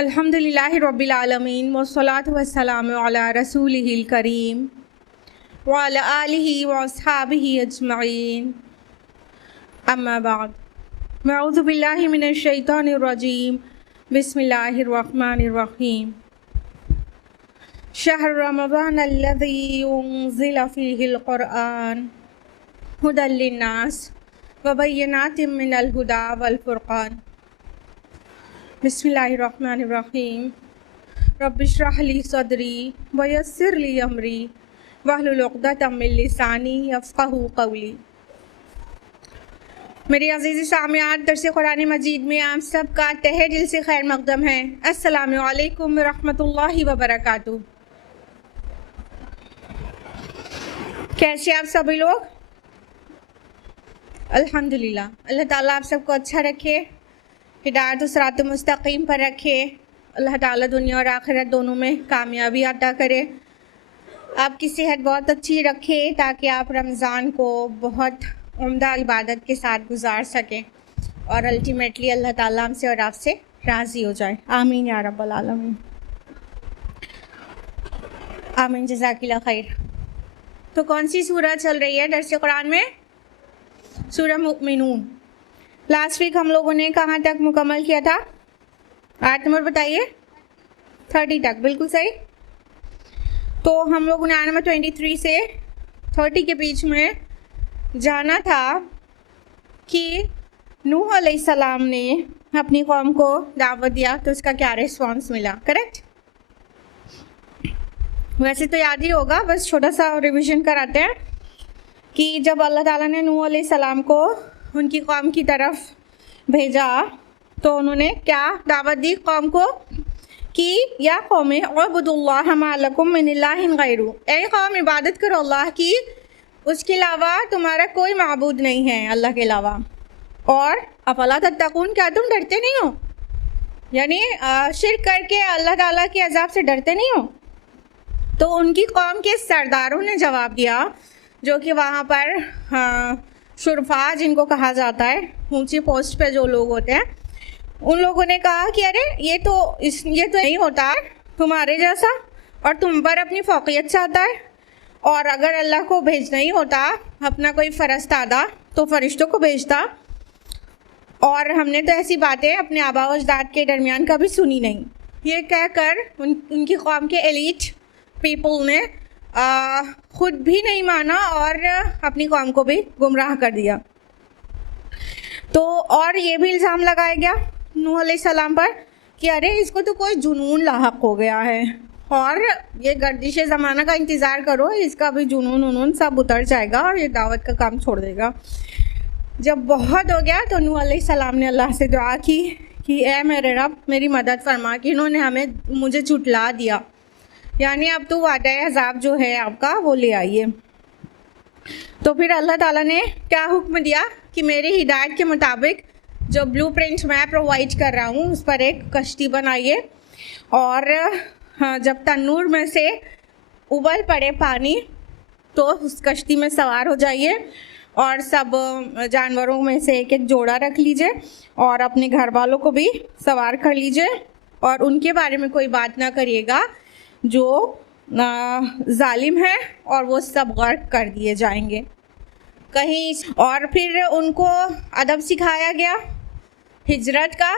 अल्हम्दुलिल्लाह रब्बिल आलमीन वस्सलातु वस्सलामु अला रसूलिहिल करीम व अला आलिहि व अस्हाबिहि अजमईन अम्मा बाद अऊज़ु बिल्लाहि मिनश शैतानिर रजीम बिस्मिल्लाहिर रहमानिर रहीम शहर रमज़ान अल्लज़ी उन्ज़िला फ़ीहिल क़ुरआन हुदल लिन्नास व बय्यिनातिम मिनल हुदा वल फ़ुरक़ान बिस्मिल्लाहिर्रहमानिर्रहीम रब्बिश्रह ली सदरी व यस्सिर ली अमरी वहलुल उक़दतम मिन लिसानी यफ़क़हू क़ौली। मेरे अज़ीज़ सामियात, दर्स कुरान मजीद में आप सब का तहे दिल से खैर मक़दम है। अस्सलामु अलैकुम व रहमतुल्लाहि व बरकातुहू। कैसे आप सभी लोग? अल्हम्दुलिल्लाह। अल्लाह ताला आप सबको अच्छा रखे, हिदायत सिरात मुस्तकीम पर रखे। अल्लाह ताला दुनिया और आखिरत दोनों में कामयाबी अता करे। आपकी सेहत बहुत अच्छी रखे ताकि आप रमज़ान को बहुत उम्दा इबादत के साथ गुजार सकें और अल्टीमेटली अल्लाह ताला हमसे और आपसे राज़ी हो जाए। आमीन या रब्बल आलमीन। आमीन, जज़ाकिल्लाह खैर। तो कौन सी सूरह चल रही है दर्स कुरान में? सूरह मुमिनून। लास्ट वीक हम लोगों ने कहाँ तक मुकम्मल किया था? आयत नंबर बताइए। 30 तक, बिल्कुल सही। तो हम लोगों ने आयत नंबर 23 से 30 के बीच में जाना था कि नूह अलैहिस्सलाम ने अपनी कौम को दावत दिया तो उसका क्या रिस्पॉन्स मिला। करेक्ट? वैसे तो याद ही होगा, बस छोटा सा रिवीजन कराते हैं कि जब अल्लाह ताला ने नूह अलैहिस्सलाम को उनकी कौम की तरफ भेजा तो उन्होंने क्या दावत दी कौम को कि या कौम उअ्बुदुल्लाह मा लकुम मिन इलाहिन गैरु, ऐ कौम इबादत करो अल्लाह की, उसके अलावा तुम्हारा कोई माबूद नहीं है अल्लाह के अलावा। और अफला तत्तकून, क्या तुम डरते नहीं हो? यानी शिर्क करके अल्लाह ताला के अज़ाब से डरते नहीं हो? तो उनकी कौम के सरदारों ने जवाब दिया, जो कि वहाँ पर शुरफा जिनको कहा जाता है, ऊंची पोस्ट पे जो लोग होते हैं, उन लोगों ने कहा कि अरे ये तो नहीं होता है तुम्हारे जैसा, और तुम पर अपनी फ़ौक़ियत चाहता है, और अगर अल्लाह को भेजना ही होता अपना कोई फ़रिश्ता तो फ़रिश्तों को भेजता। और हमने तो ऐसी बातें अपने आबा व अजदाद के दरमियान कभी सुनी नहीं। ये कहकर उनकी कौम के एलीट पीपल ने ख़ुद भी नहीं माना और अपनी कौम को भी गुमराह कर दिया। तो और ये भी इल्ज़ाम लगाया गया नूह अलैहिस्सलाम पर कि अरे इसको तो कोई जुनून लाहक हो गया है और ये गर्दिश ज़माना का इंतज़ार करो, इसका भी जुनून उनून सब उतर जाएगा और ये दावत का काम छोड़ देगा। जब बहुत हो गया तो नूह अलैहिस्सलाम ने अल्लाह से दुआ की कि ऐ मेरे रब, मेरी मदद फरमा कि इन्होंने मुझे झुटला दिया, यानी अब तो वादा अज़ाब जो है आपका वो ले आइए। तो फिर अल्लाह ताला ने क्या हुक्म दिया कि मेरी हिदायत के मुताबिक जो ब्लूप्रिंट मैं प्रोवाइड कर रहा हूँ उस पर एक कश्ती बनाइए, और जब तन्नूर में से उबल पड़े पानी तो उस कश्ती में सवार हो जाइए और सब जानवरों में से एक एक जोड़ा रख लीजिए और अपने घर वालों को भी सवार कर लीजिए, और उनके बारे में कोई बात ना करिएगा जो जालिम है, और वो सब गर्क कर दिए जाएंगे कहीं। और फिर उनको अदब सिखाया गया हिजरत का,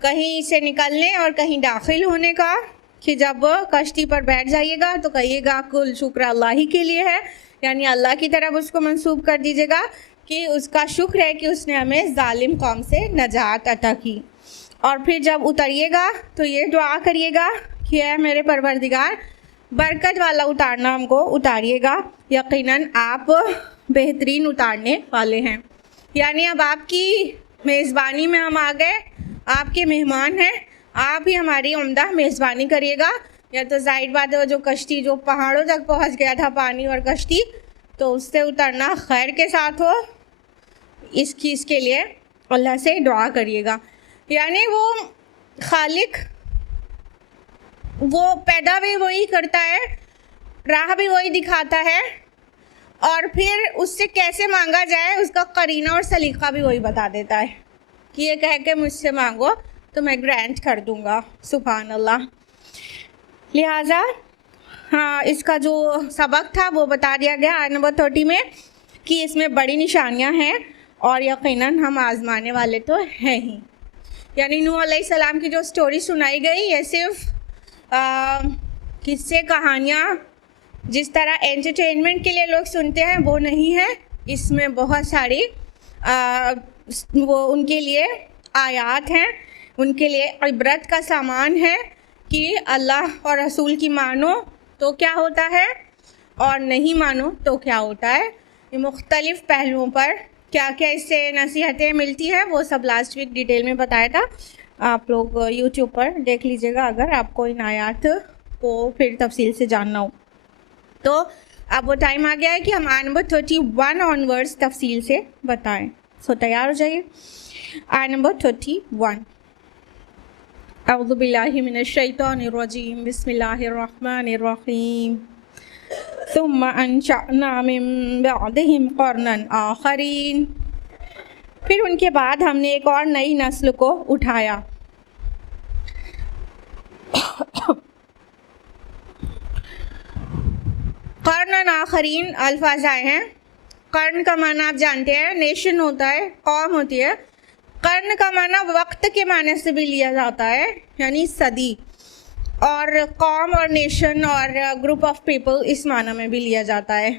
कहीं से निकलने और कहीं दाखिल होने का, कि जब कश्ती पर बैठ जाइएगा तो कहिएगा कुल शुक्र अल्लाह ही के लिए है, यानी अल्लाह की तरफ उसको मंसूब कर दीजिएगा कि उसका शुक्र है कि उसने हमें जालिम कौम से नजात अता की। और फिर जब उतरिएगा तो ये दुआ करिएगा कि ऐ मेरे परवरदिगार, बरकत वाला उतारना हमको उतारिएगा, यकीनन आप बेहतरीन उतारने वाले हैं। यानी अब आपकी मेज़बानी में हम आ गए, आपके मेहमान हैं, आप ही हमारी उम्दा मेज़बानी करिएगा। या तो जाहिर बात है वो जो कश्ती जो पहाड़ों तक पहुंच गया था पानी और कश्ती, तो उससे उतरना खैर के साथ हो, इसके लिए अल्लाह से दुआ करिएगा। यानी वो खालिक वो पैदा भी वही करता है, राह भी वही दिखाता है, और फिर उससे कैसे मांगा जाए उसका करीना और सलीका भी वही बता देता है कि ये कह के मुझसे मांगो तो मैं ग्रांट कर दूंगा। सुभान अल्लाह। लिहाजा हाँ, इसका जो सबक था वो बता दिया गया आयत नंबर 30 में कि इसमें बड़ी निशानियां हैं और यकीनन हम आजमाने वाले तो हैं ही। यानी नूह अलैहिस्सलाम की जो स्टोरी सुनाई गई ये सिर्फ किस्से कहानियाँ जिस तरह एंटरटेनमेंट के लिए लोग सुनते हैं वो नहीं है। इसमें बहुत सारी वो उनके लिए आयात हैं, उनके लिए इबरत का सामान है कि अल्लाह और रसूल की मानो तो क्या होता है और नहीं मानो तो क्या होता है। ये मुख्तलिफ़ पहलुओं पर क्या क्या इससे नसीहतें मिलती हैं वो सब लास्ट वीक डिटेल में बताया था। आप लोग यूट्यूब पर देख लीजिएगा अगर आपको इन आयात को फिर तफसील से जानना हो। तो अब वो टाइम आ गया है कि हम आयत नंबर 31 ऑनवर्ड्स तफसील से बताएं। सो तैयार हो जाइए। आयत नंबर 31। अऊज़ु बिल्लाहि मिनश शैतानिर रजीम, बिस्मिल्लाहिर रहमानिर रहीम। सुम्मा अंशअना मिन बअदिहिम क़रनन आख़रीन। फिर उनके बाद हमने एक और नई नस्ल को उठाया। क़रनन आख़रीन अल्फाज आए हैं। कर्न का माना आप जानते हैं नेशन होता है, कौम होती है। कर्न का माना वक्त के माने से भी लिया जाता है, यानी सदी, और कौम और नेशन और ग्रुप ऑफ पीपल इस माना में भी लिया जाता है।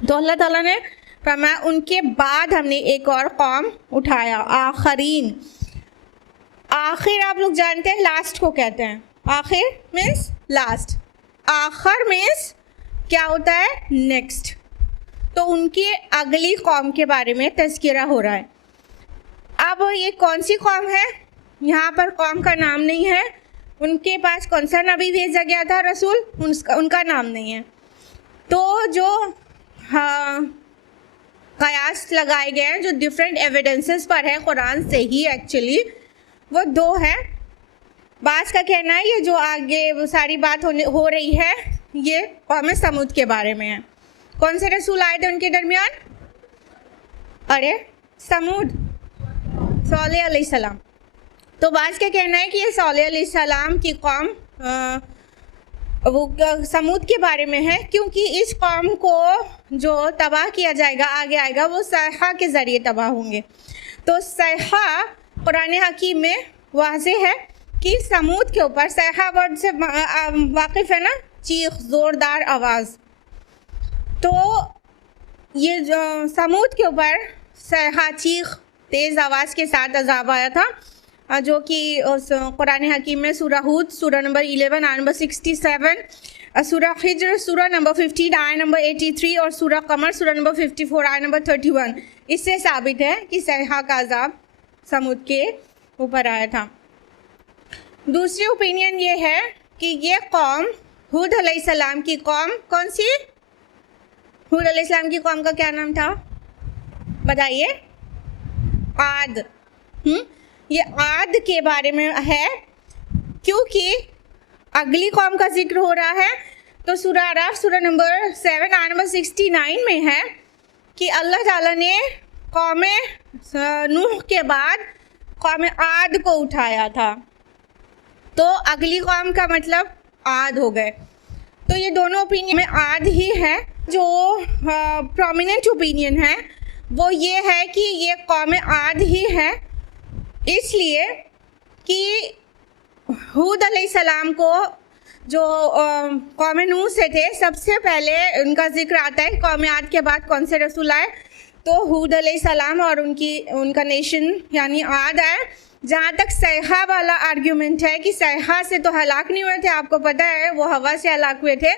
तो अल्लाह ताला ने फरमाया उनके बाद हमने एक और कौम उठाया, आखरीन। आखिर आप लोग जानते हैं लास्ट को कहते हैं, आखिर मीन्स लास्ट, आखिर मीन्स क्या होता है नेक्स्ट। तो उनकी अगली कौम के बारे में तज़किरा हो रहा है। अब ये कौन सी कौम है, यहाँ पर कौम का नाम नहीं है। उनके पास कौन सा नबी भेजा गया था रसूल, उनका नाम नहीं है। तो जो कयास लगाए गए हैं जो डिफरेंट एविडेंसेस पर है कुरान से ही एक्चुअली, वो दो हैं। बास का कहना है ये जो आगे वो सारी बात हो रही है ये कौम समूद के बारे में है। कौन से रसूल आए थे उनके दरमियान? अरे समूद, सौलेह अलैहिस्सलाम। तो बास का कहना है कि ये सौलेह अलैहिस्सलाम की कौम वो समूद के बारे में है, क्योंकि इस कौम को जो तबाह किया जाएगा आगे आएगा वो सैहा के ज़रिए तबाह होंगे। तो सैहा कुरान हकीम में वाज़ेह है कि समूद के ऊपर, सैहा वर्ड से वाकिफ़ है ना, चीख, ज़ोरदार आवाज़। तो ये जो समूद के ऊपर सैहा, चीख, तेज़ आवाज़ के साथ अज़ाब आया था, जो कि उस कुरान हकीम में सूरह हूद सूरह नंबर 11 आयत नंबर 67, सूरह हिज्र सूरह नंबर 15 आयत नंबर 83 और सूरह कमर सूरह नंबर 54 आयत नंबर 31, इससे साबित है कि सैहा का अज़ाब समूद के ऊपर आया था। दूसरी ओपिनियन ये है कि ये कौम हूद अलैहिस्सलाम की कौम, कौन सी? हूद अलैहिस्सलाम की कौम का क्या नाम था बताइए? आद। ये आद के बारे में है, क्योंकि अगली कौम का जिक्र हो रहा है। तो सूरह अराफ सूरह नंबर 7 आयत नंबर 69 में है कि अल्लाह ताला ने कौम नूह के बाद कौम आद को उठाया था। तो अगली कौम का मतलब आद हो गए। तो ये दोनों ओपिनियन में आद ही है। जो प्रोमिनेंट ओपिनियन है वो ये है कि ये कौम आद ही है, इसलिए कि हूद अलैहिस्सलाम को जो कौम नूह से थे सबसे पहले उनका जिक्र आता है। कौम आद के बाद कौन से रसूल आए? तो हूद अलैहिस्सलाम और उनका नेशन यानी आद आए। जहाँ तक सैहा वाला आर्ग्यूमेंट है कि सैहा से तो हलाक नहीं हुए थे, आपको पता है वो हवा से हलाक हुए थे,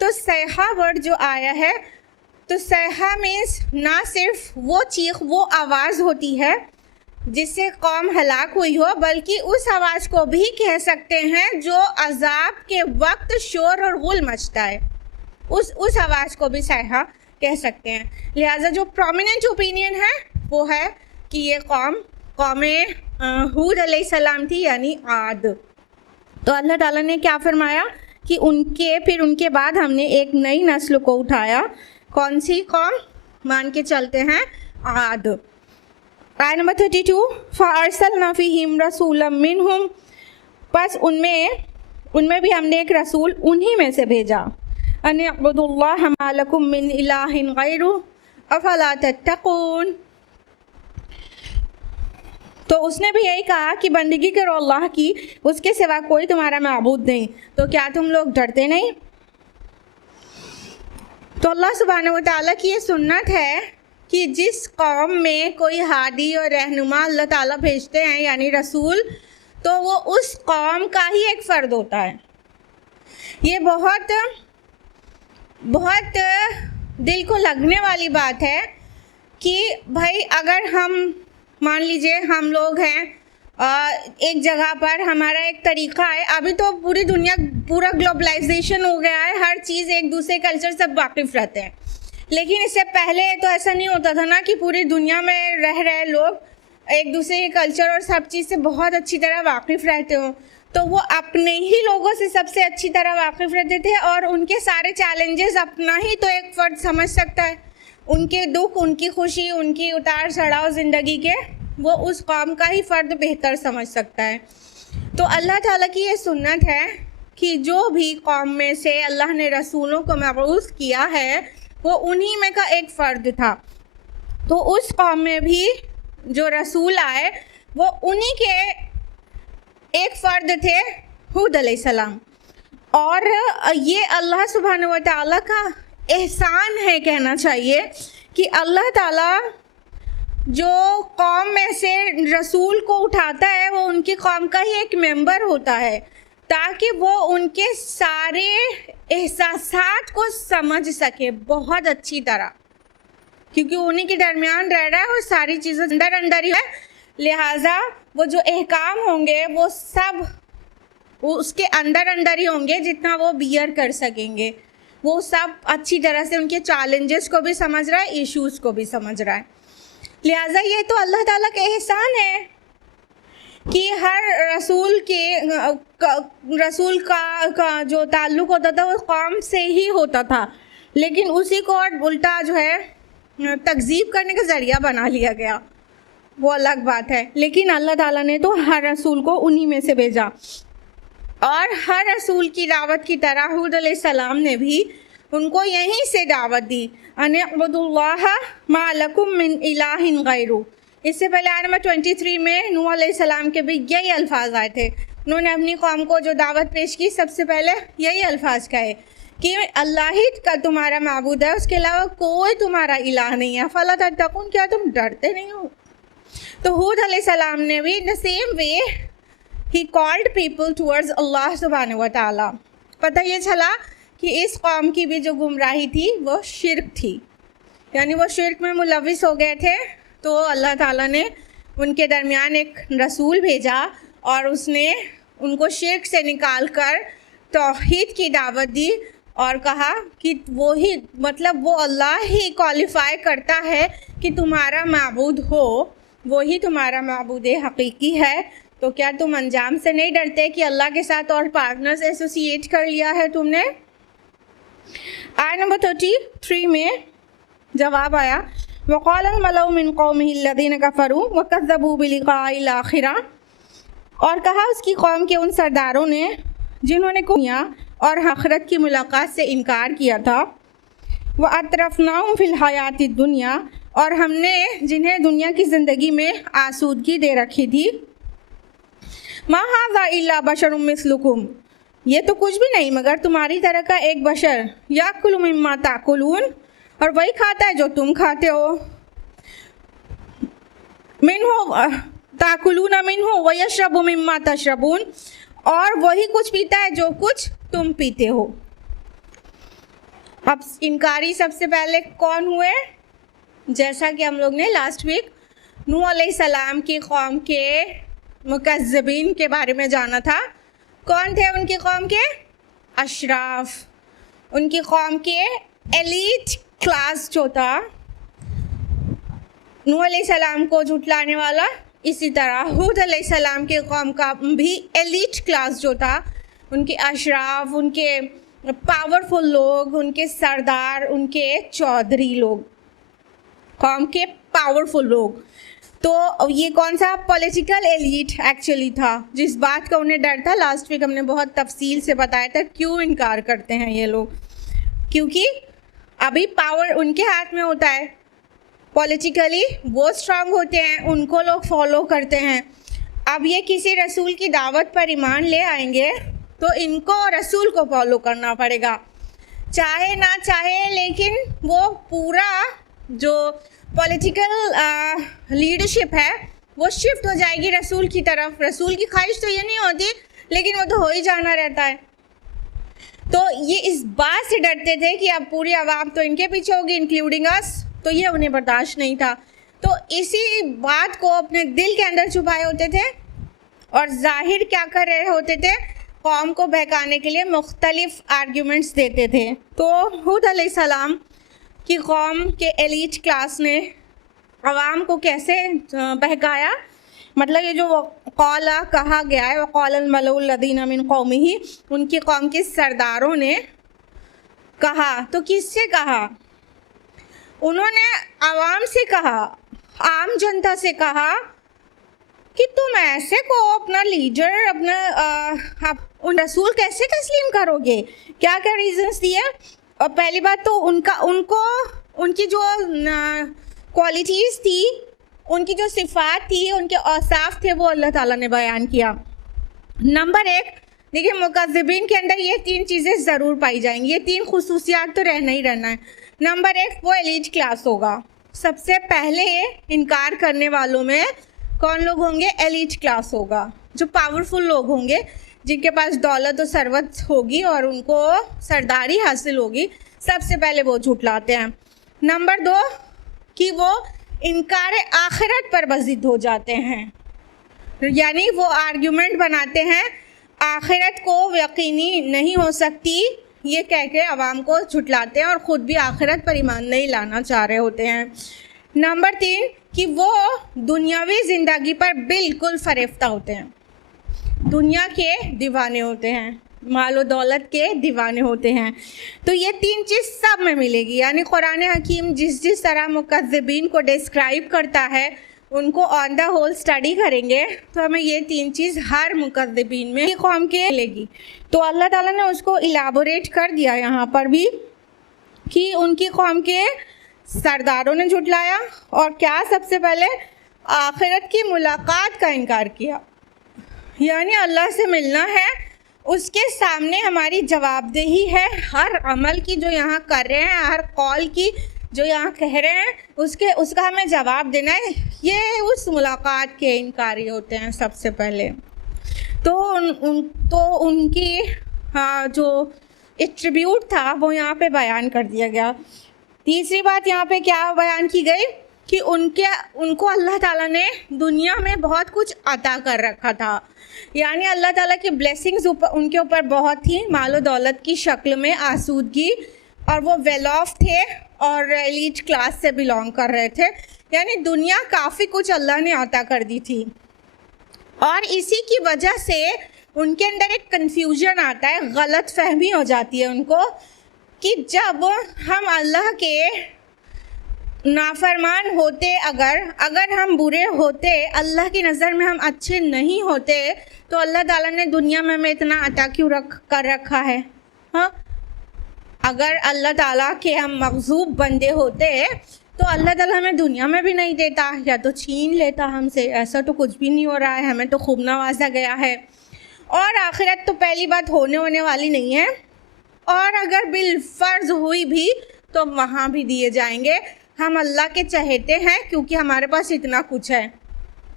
तो सैहा वर्ड जो आया है, तो सैहा मीन्स ना सिर्फ वो चीख, वो आवाज़ होती है जिससे कौम हलाक हुई हो, बल्कि उस आवाज़ को भी कह सकते हैं जो अजाब के वक्त शोर और गुल मचता है, उस आवाज़ को भी सैहा कह सकते हैं। लिहाजा जो प्रोमिनेंट ओपिनियन है वो है कि ये कौम हूद अलैहिस्सलाम थी, यानी आद। तो अल्लाह ताला ने क्या फरमाया कि उनके बाद हमने एक नई नस्ल को उठाया। कौन सी कौम? मान के चलते हैं आद। आयत नंबर 32, फ़अरसलना फ़ीहिम रसूलन मिनहुम, बस उनमें भी हमने एक रसूल उन्हीं में से भेजा। अन अब्दुल्लाह मा लकुम मिन इलाहिन गैरु अफला तत्तकून, तो उसने भी यही कहा कि बंदगी करो अल्लाह की, उसके सिवा कोई तुम्हारा माबूद नहीं, तो क्या तुम लोग डरते नहीं? तो अल्लाह सुब्हानहू व तआला की ये सुन्नत है कि जिस कौम में कोई हादी और रहनुमा अल्लाह ताला भेजते हैं यानी रसूल, तो वो उस कौम का ही एक फ़र्द होता है। ये बहुत बहुत दिल को लगने वाली बात है कि भाई अगर हम मान लीजिए हम लोग हैं एक जगह पर, हमारा एक तरीक़ा है, अभी तो पूरी दुनिया पूरा ग्लोबलाइजेशन हो गया है, हर चीज़ एक दूसरे कल्चर सब वाकिफ़ रहते हैं, लेकिन इससे पहले तो ऐसा नहीं होता था ना कि पूरी दुनिया में रह रहे लोग एक दूसरे के कल्चर और सब चीज़ से बहुत अच्छी तरह वाकिफ़ रहते हो। तो वो अपने ही लोगों से सबसे अच्छी तरह वाकिफ़ रहते थे और उनके सारे चैलेंजेस अपना ही तो एक फ़र्द समझ सकता है, उनके दुख, उनकी खुशी, उनकी उतार चढ़ाव ज़िंदगी के, वो उस कौम का ही फ़र्द बेहतर समझ सकता है। तो अल्लाह ताला की ये सुन्नत है कि जो भी कौम में से अल्लाह ने रसूलों को मबऊस किया है वो उन्हीं में का एक फ़र्द था। तो उस कौम में भी जो रसूल आए वो उन्हीं के एक फ़र्द थे, हूद अलैहिस्सलाम। और ये अल्लाह सुब्हानहू व तआला का एहसान है, कहना चाहिए कि अल्लाह ताला जो कौम में से रसूल को उठाता है वो उनकी कौम का ही एक मेंबर होता है, ताकि वो उनके सारे एहसासात को समझ सके बहुत अच्छी तरह, क्योंकि उन्हीं के दरमियान रह रहा है और सारी चीज़ें अंदर अंदर ही है। लिहाजा वो जो अहकाम होंगे वो सब उसके अंदर अंदर ही होंगे, जितना वो बियर कर सकेंगे, वो सब अच्छी तरह से उनके चैलेंजेस को भी समझ रहा है, इश्यूज़ को भी समझ रहा है। लिहाजा ये तो अल्लाह ताला का एहसान है कि हर रसूल का जो ताल्लुक़ होता था वो कौम से ही होता था, लेकिन उसी को और उल्टा जो है तकज़ीब करने का ज़रिया बना लिया गया, वो अलग बात है। लेकिन अल्लाह ताला ने तो हर रसूल को उन्हीं में से भेजा, और हर रसूल की दावत की तरह हूद अलैहिस्सलाम ने भी उनको यहीं से दावत दी, अन अब्दुल्लाह मा लकुम मिन इलाहिन गैरु। इससे पहले आयत नंबर 23 में नूह अलैहिस्सलाम के भी यही अल्फाज आए थे। उन्होंने अपनी कौम को जो दावत पेश की, सबसे पहले यही अल्फाज कहे कि अल्लाह ही का तुम्हारा माबूद है, उसके अलावा कोई तुम्हारा इलाह नहीं है, फला तत्तकून, क्या तुम डरते नहीं हो? तो हूद अलैहिस्सलाम ने भी द सेम वे ही कॉल्ड पीपल टूवर्ड्स अल्लाह सुब्हानहू व तआला। पता ये चला कि इस कौम की भी जो गुमराही थी वो शिर्क थी, यानी वो शिर्क में मुलविस हो गए थे। तो अल्लाह ताला ने उनके दरमियान एक रसूल भेजा और उसने उनको शिर्क से निकाल कर तौहीद की दावत दी और कहा कि वो ही, मतलब वो अल्लाह ही क्वालिफ़ाई करता है कि तुम्हारा माबूद हो, वो ही तुम्हारा माबूद हकीकी है। तो क्या तुम अंजाम से नहीं डरते कि अल्लाह के साथ और पार्टनर्स एसोसिएट कर लिया है तुमने? आयत नंबर 33 में जवाब आया, वक़ालल मलउ मिन कौमिही अल्लज़ीना कफ़रू व कज़्ज़बू बिलिक़ाइल आखिरा, और कहा उसकी कौम के उन सरदारों ने जिन्होंने दुनिया और आखिरत की मुलाकात से इनकार किया था, व अतरफ़नाहुम फ़िल हयातिद दुनिया, और हमने जिन्हें दुनिया की ज़िंदगी में आसूदगी दे रखी थी, मा हाज़ा इल्ला बशरुम मिस्लुकुम, ये तो कुछ भी नहीं मगर तुम्हारी तरह का एक बशर, याकुलु मिम्मा ताकुलून, और वही खाता है जो तुम खाते हो, मिन्हु ताकुलूना मिन्हु व यशरबु मिम्मा तशरबून, और वही कुछ पीता है जो कुछ तुम पीते हो। अब इनकारी सबसे पहले कौन हुए? जैसा कि हम लोग ने लास्ट वीक नूह अलैहिस्सलाम की कौम के मुकज़्ज़बीन के बारे में जाना था। कौन थे उनकी कौम के? अशराफ, उनकी कौम के एलीट क्लास जो था, नूह अलैहिस्सलाम को झुटलाने वाला। इसी तरह हूद अलैहिस्सलाम के कौम का भी एलीट क्लास जो था, उनके अशराफ, उनके पावरफुल लोग, उनके सरदार, उनके चौधरी लोग, कौम के पावरफुल लोग। तो ये कौन सा पॉलिटिकल एलीट एक्चुअली था, जिस बात का उन्हें डर था। लास्ट वीक हमने बहुत तफसील से बताया था क्यों इनकार करते हैं ये लोग, क्योंकि अभी पावर उनके हाथ में होता है, पॉलिटिकली वो स्ट्रांग होते हैं, उनको लोग फॉलो करते हैं। अब ये किसी रसूल की दावत पर ईमान ले आएंगे तो इनको रसूल को फॉलो करना पड़ेगा, चाहे ना चाहे। लेकिन वो पूरा जो पॉलिटिकल लीडरशिप है वो शिफ्ट हो जाएगी रसूल की तरफ। रसूल की ख्वाहिश तो ये नहीं होती, लेकिन वो तो हो ही जाना रहता है। तो ये इस बात से डरते थे कि अब पूरी आवाम तो इनके पीछे होगी, इंक्लूडिंग अस, तो ये उन्हें बर्दाश्त नहीं था। तो इसी बात को अपने दिल के अंदर छुपाए होते थे और जाहिर क्या कर रहे होते थे? कौम को बहकाने के लिए मुख्तलिफ आर्ग्यूमेंट्स देते थे। तो हूद अलैहिस्सलाम की कौम के एलीट क्लास ने अवाम को कैसे बहकाया? मतलब ये जो कौला कहा गया है, वक़ालल मलउल लदीना मिन कौमिही, उनकी कौम के सरदारों ने कहा। तो किससे कहा? उन्होंने अवाम से कहा, आम जनता से कहा कि तुम ऐसे को अपना लीडर, अपना उन रसूल कैसे तस्लीम करोगे? क्या क्या रीजंस दिए? और पहली बात तो उनकी जो क्वालिटीज़ थी, उनकी जो सिफ़ात थी, उनके औसाफ थे, वो अल्लाह ताला ने बयान किया। नंबर एक, देखिए मुकज़्ज़बीन के अंदर ये 3 चीज़ें ज़रूर पाई जाएंगी, ये 3 खुसूसियात तो रहना ही रहना है। नंबर एक, वो एलीट क्लास होगा। सबसे पहले इनकार करने वालों में कौन लोग होंगे? एलीट क्लास होगा, जो पावरफुल लोग होंगे, जिनके पास दौलत और सरवत होगी और उनको सरदारी हासिल होगी। सबसे पहले वो झुटलाते हैं। नंबर 2, कि वो इनकार आखिरत पर बज़िद हो जाते हैं, यानी वो आर्ग्यूमेंट बनाते हैं आखिरत को यकीनी नहीं हो सकती, ये कह के आवाम को झुटलाते हैं और ख़ुद भी आखिरत पर ईमान नहीं लाना चाह रहे होते हैं। नंबर 3, कि वो दुनियावी ज़िंदगी पर बिल्कुल फरेफ्ता होते हैं, दुनिया के दीवाने होते हैं, मालो दौलत के दीवाने होते हैं। तो ये 3 चीज़ सब में मिलेगी। यानी कुरान हकीम जिस तरह मुकज़्ज़बीन को डिस्क्राइब करता है, उनको ऑन द होल स्टडी करेंगे तो हमें ये 3 चीज़ हर मुकज़्ज़बीन में कौम के मिलेगी। तो अल्लाह ताला ने उसको इलाबोरेट कर दिया यहाँ पर भी कि उनकी कौम के सरदारों ने झुटलाया और क्या? सबसे पहले आखिरत की मुलाकात का इनकार किया, यानी अल्लाह से मिलना है, उसके सामने हमारी जवाबदेही है हर अमल की जो यहाँ कर रहे हैं, हर कॉल की जो यहाँ कह रहे हैं, उसका हमें जवाब देना है। ये उस मुलाकात के इनकारी होते हैं सबसे पहले। तो उनकी जो एट्रीब्यूट था वो यहाँ पे बयान कर दिया गया। तीसरी बात यहाँ पे क्या बयान की गई कि उनको अल्लाह ताला ने दुनिया में बहुत कुछ अता कर रखा था, यानी अल्लाह ताला की ब्लेसिंग्स उनके ऊपर बहुत थी, मालो दौलत की शक्ल में, आसूदगी, और वो वेल ऑफ थे और एलीट क्लास से बिलोंग कर रहे थे। यानी दुनिया काफ़ी कुछ अल्लाह ने अता कर दी थी। और इसी की वजह से उनके अंदर एक कन्फ्यूजन आता है, गलत फहमी हो जाती है उनको कि जब हम अल्लाह के नाफरमान होते, अगर हम बुरे होते, अल्लाह की नज़र में हम अच्छे नहीं होते, तो अल्लाह ताला ने दुनिया में हमें इतना अता क्यों कर रखा है? हाँ, अगर अल्लाह ताला के हम मग़ज़ूब बंदे होते तो अल्लाह ताला हमें दुनिया में भी नहीं देता, या तो छीन लेता हमसे। ऐसा तो कुछ भी नहीं हो रहा है, हमें तो खूब नवाजा गया है। और आखिरत तो पहली बात होने वाली नहीं है, और अगर बिलफ़र्ज़ हुई भी तो वहाँ भी दिए जाएंगे। हम अल्लाह के चहेते हैं क्योंकि हमारे पास इतना कुछ है।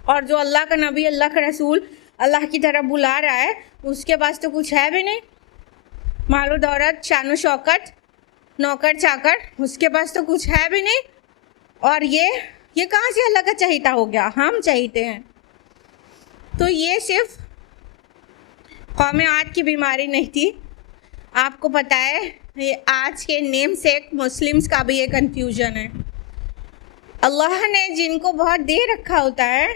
और जो अल्लाह का नबी, अल्लाह का रसूल अल्लाह की तरफ बुला रहा है, उसके पास तो कुछ है भी नहीं। मालो दौलत, शानो शौकत, नौकर चाकर, उसके पास तो कुछ है भी नहीं। और ये कहाँ से अल्लाह का चहीता हो गया? हम चहीते हैं। तो ये सिर्फ कौम आद की बीमारी नहीं थी, आपको पता है ये आज के नेम सेक मुस्लिम्स का भी ये कन्फ्यूजन है। अल्लाह ने जिनको बहुत दे रखा होता है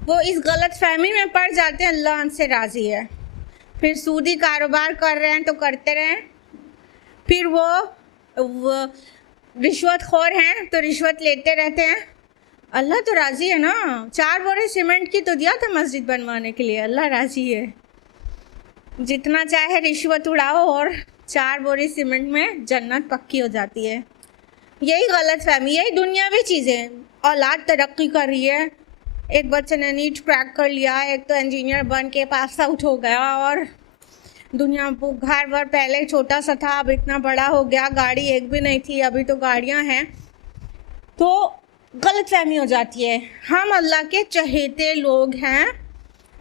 वो इस गलत फहमी में पड़ जाते हैं अल्लाह हमसे राज़ी है, फिर सूदी कारोबार कर रहे हैं तो करते रहें, फिर वो रिश्वत खोर हैं तो रिश्वत लेते रहते हैं। अल्लाह तो राज़ी है ना, 4 बोरे सीमेंट की तो दिया था मस्जिद बनवाने के लिए, अल्लाह राज़ी है। जितना चाहे रिश्वत उड़ाओ और 4 बोरे सीमेंट में जन्नत पक्की हो जाती है। यही गलत फहमी, यही दुनियावी चीज़ें। औलाद तरक्की कर रही है, एक बच्चे ने नीट क्रैक कर लिया, एक तो इंजीनियर बन के पास आउट हो गया, और दुनिया घर भर पहले छोटा सा था अब इतना बड़ा हो गया, गाड़ी एक भी नहीं थी अभी तो गाड़ियां हैं। तो गलत फहमी हो जाती है। हम अल्लाह के चहेते लोग हैं,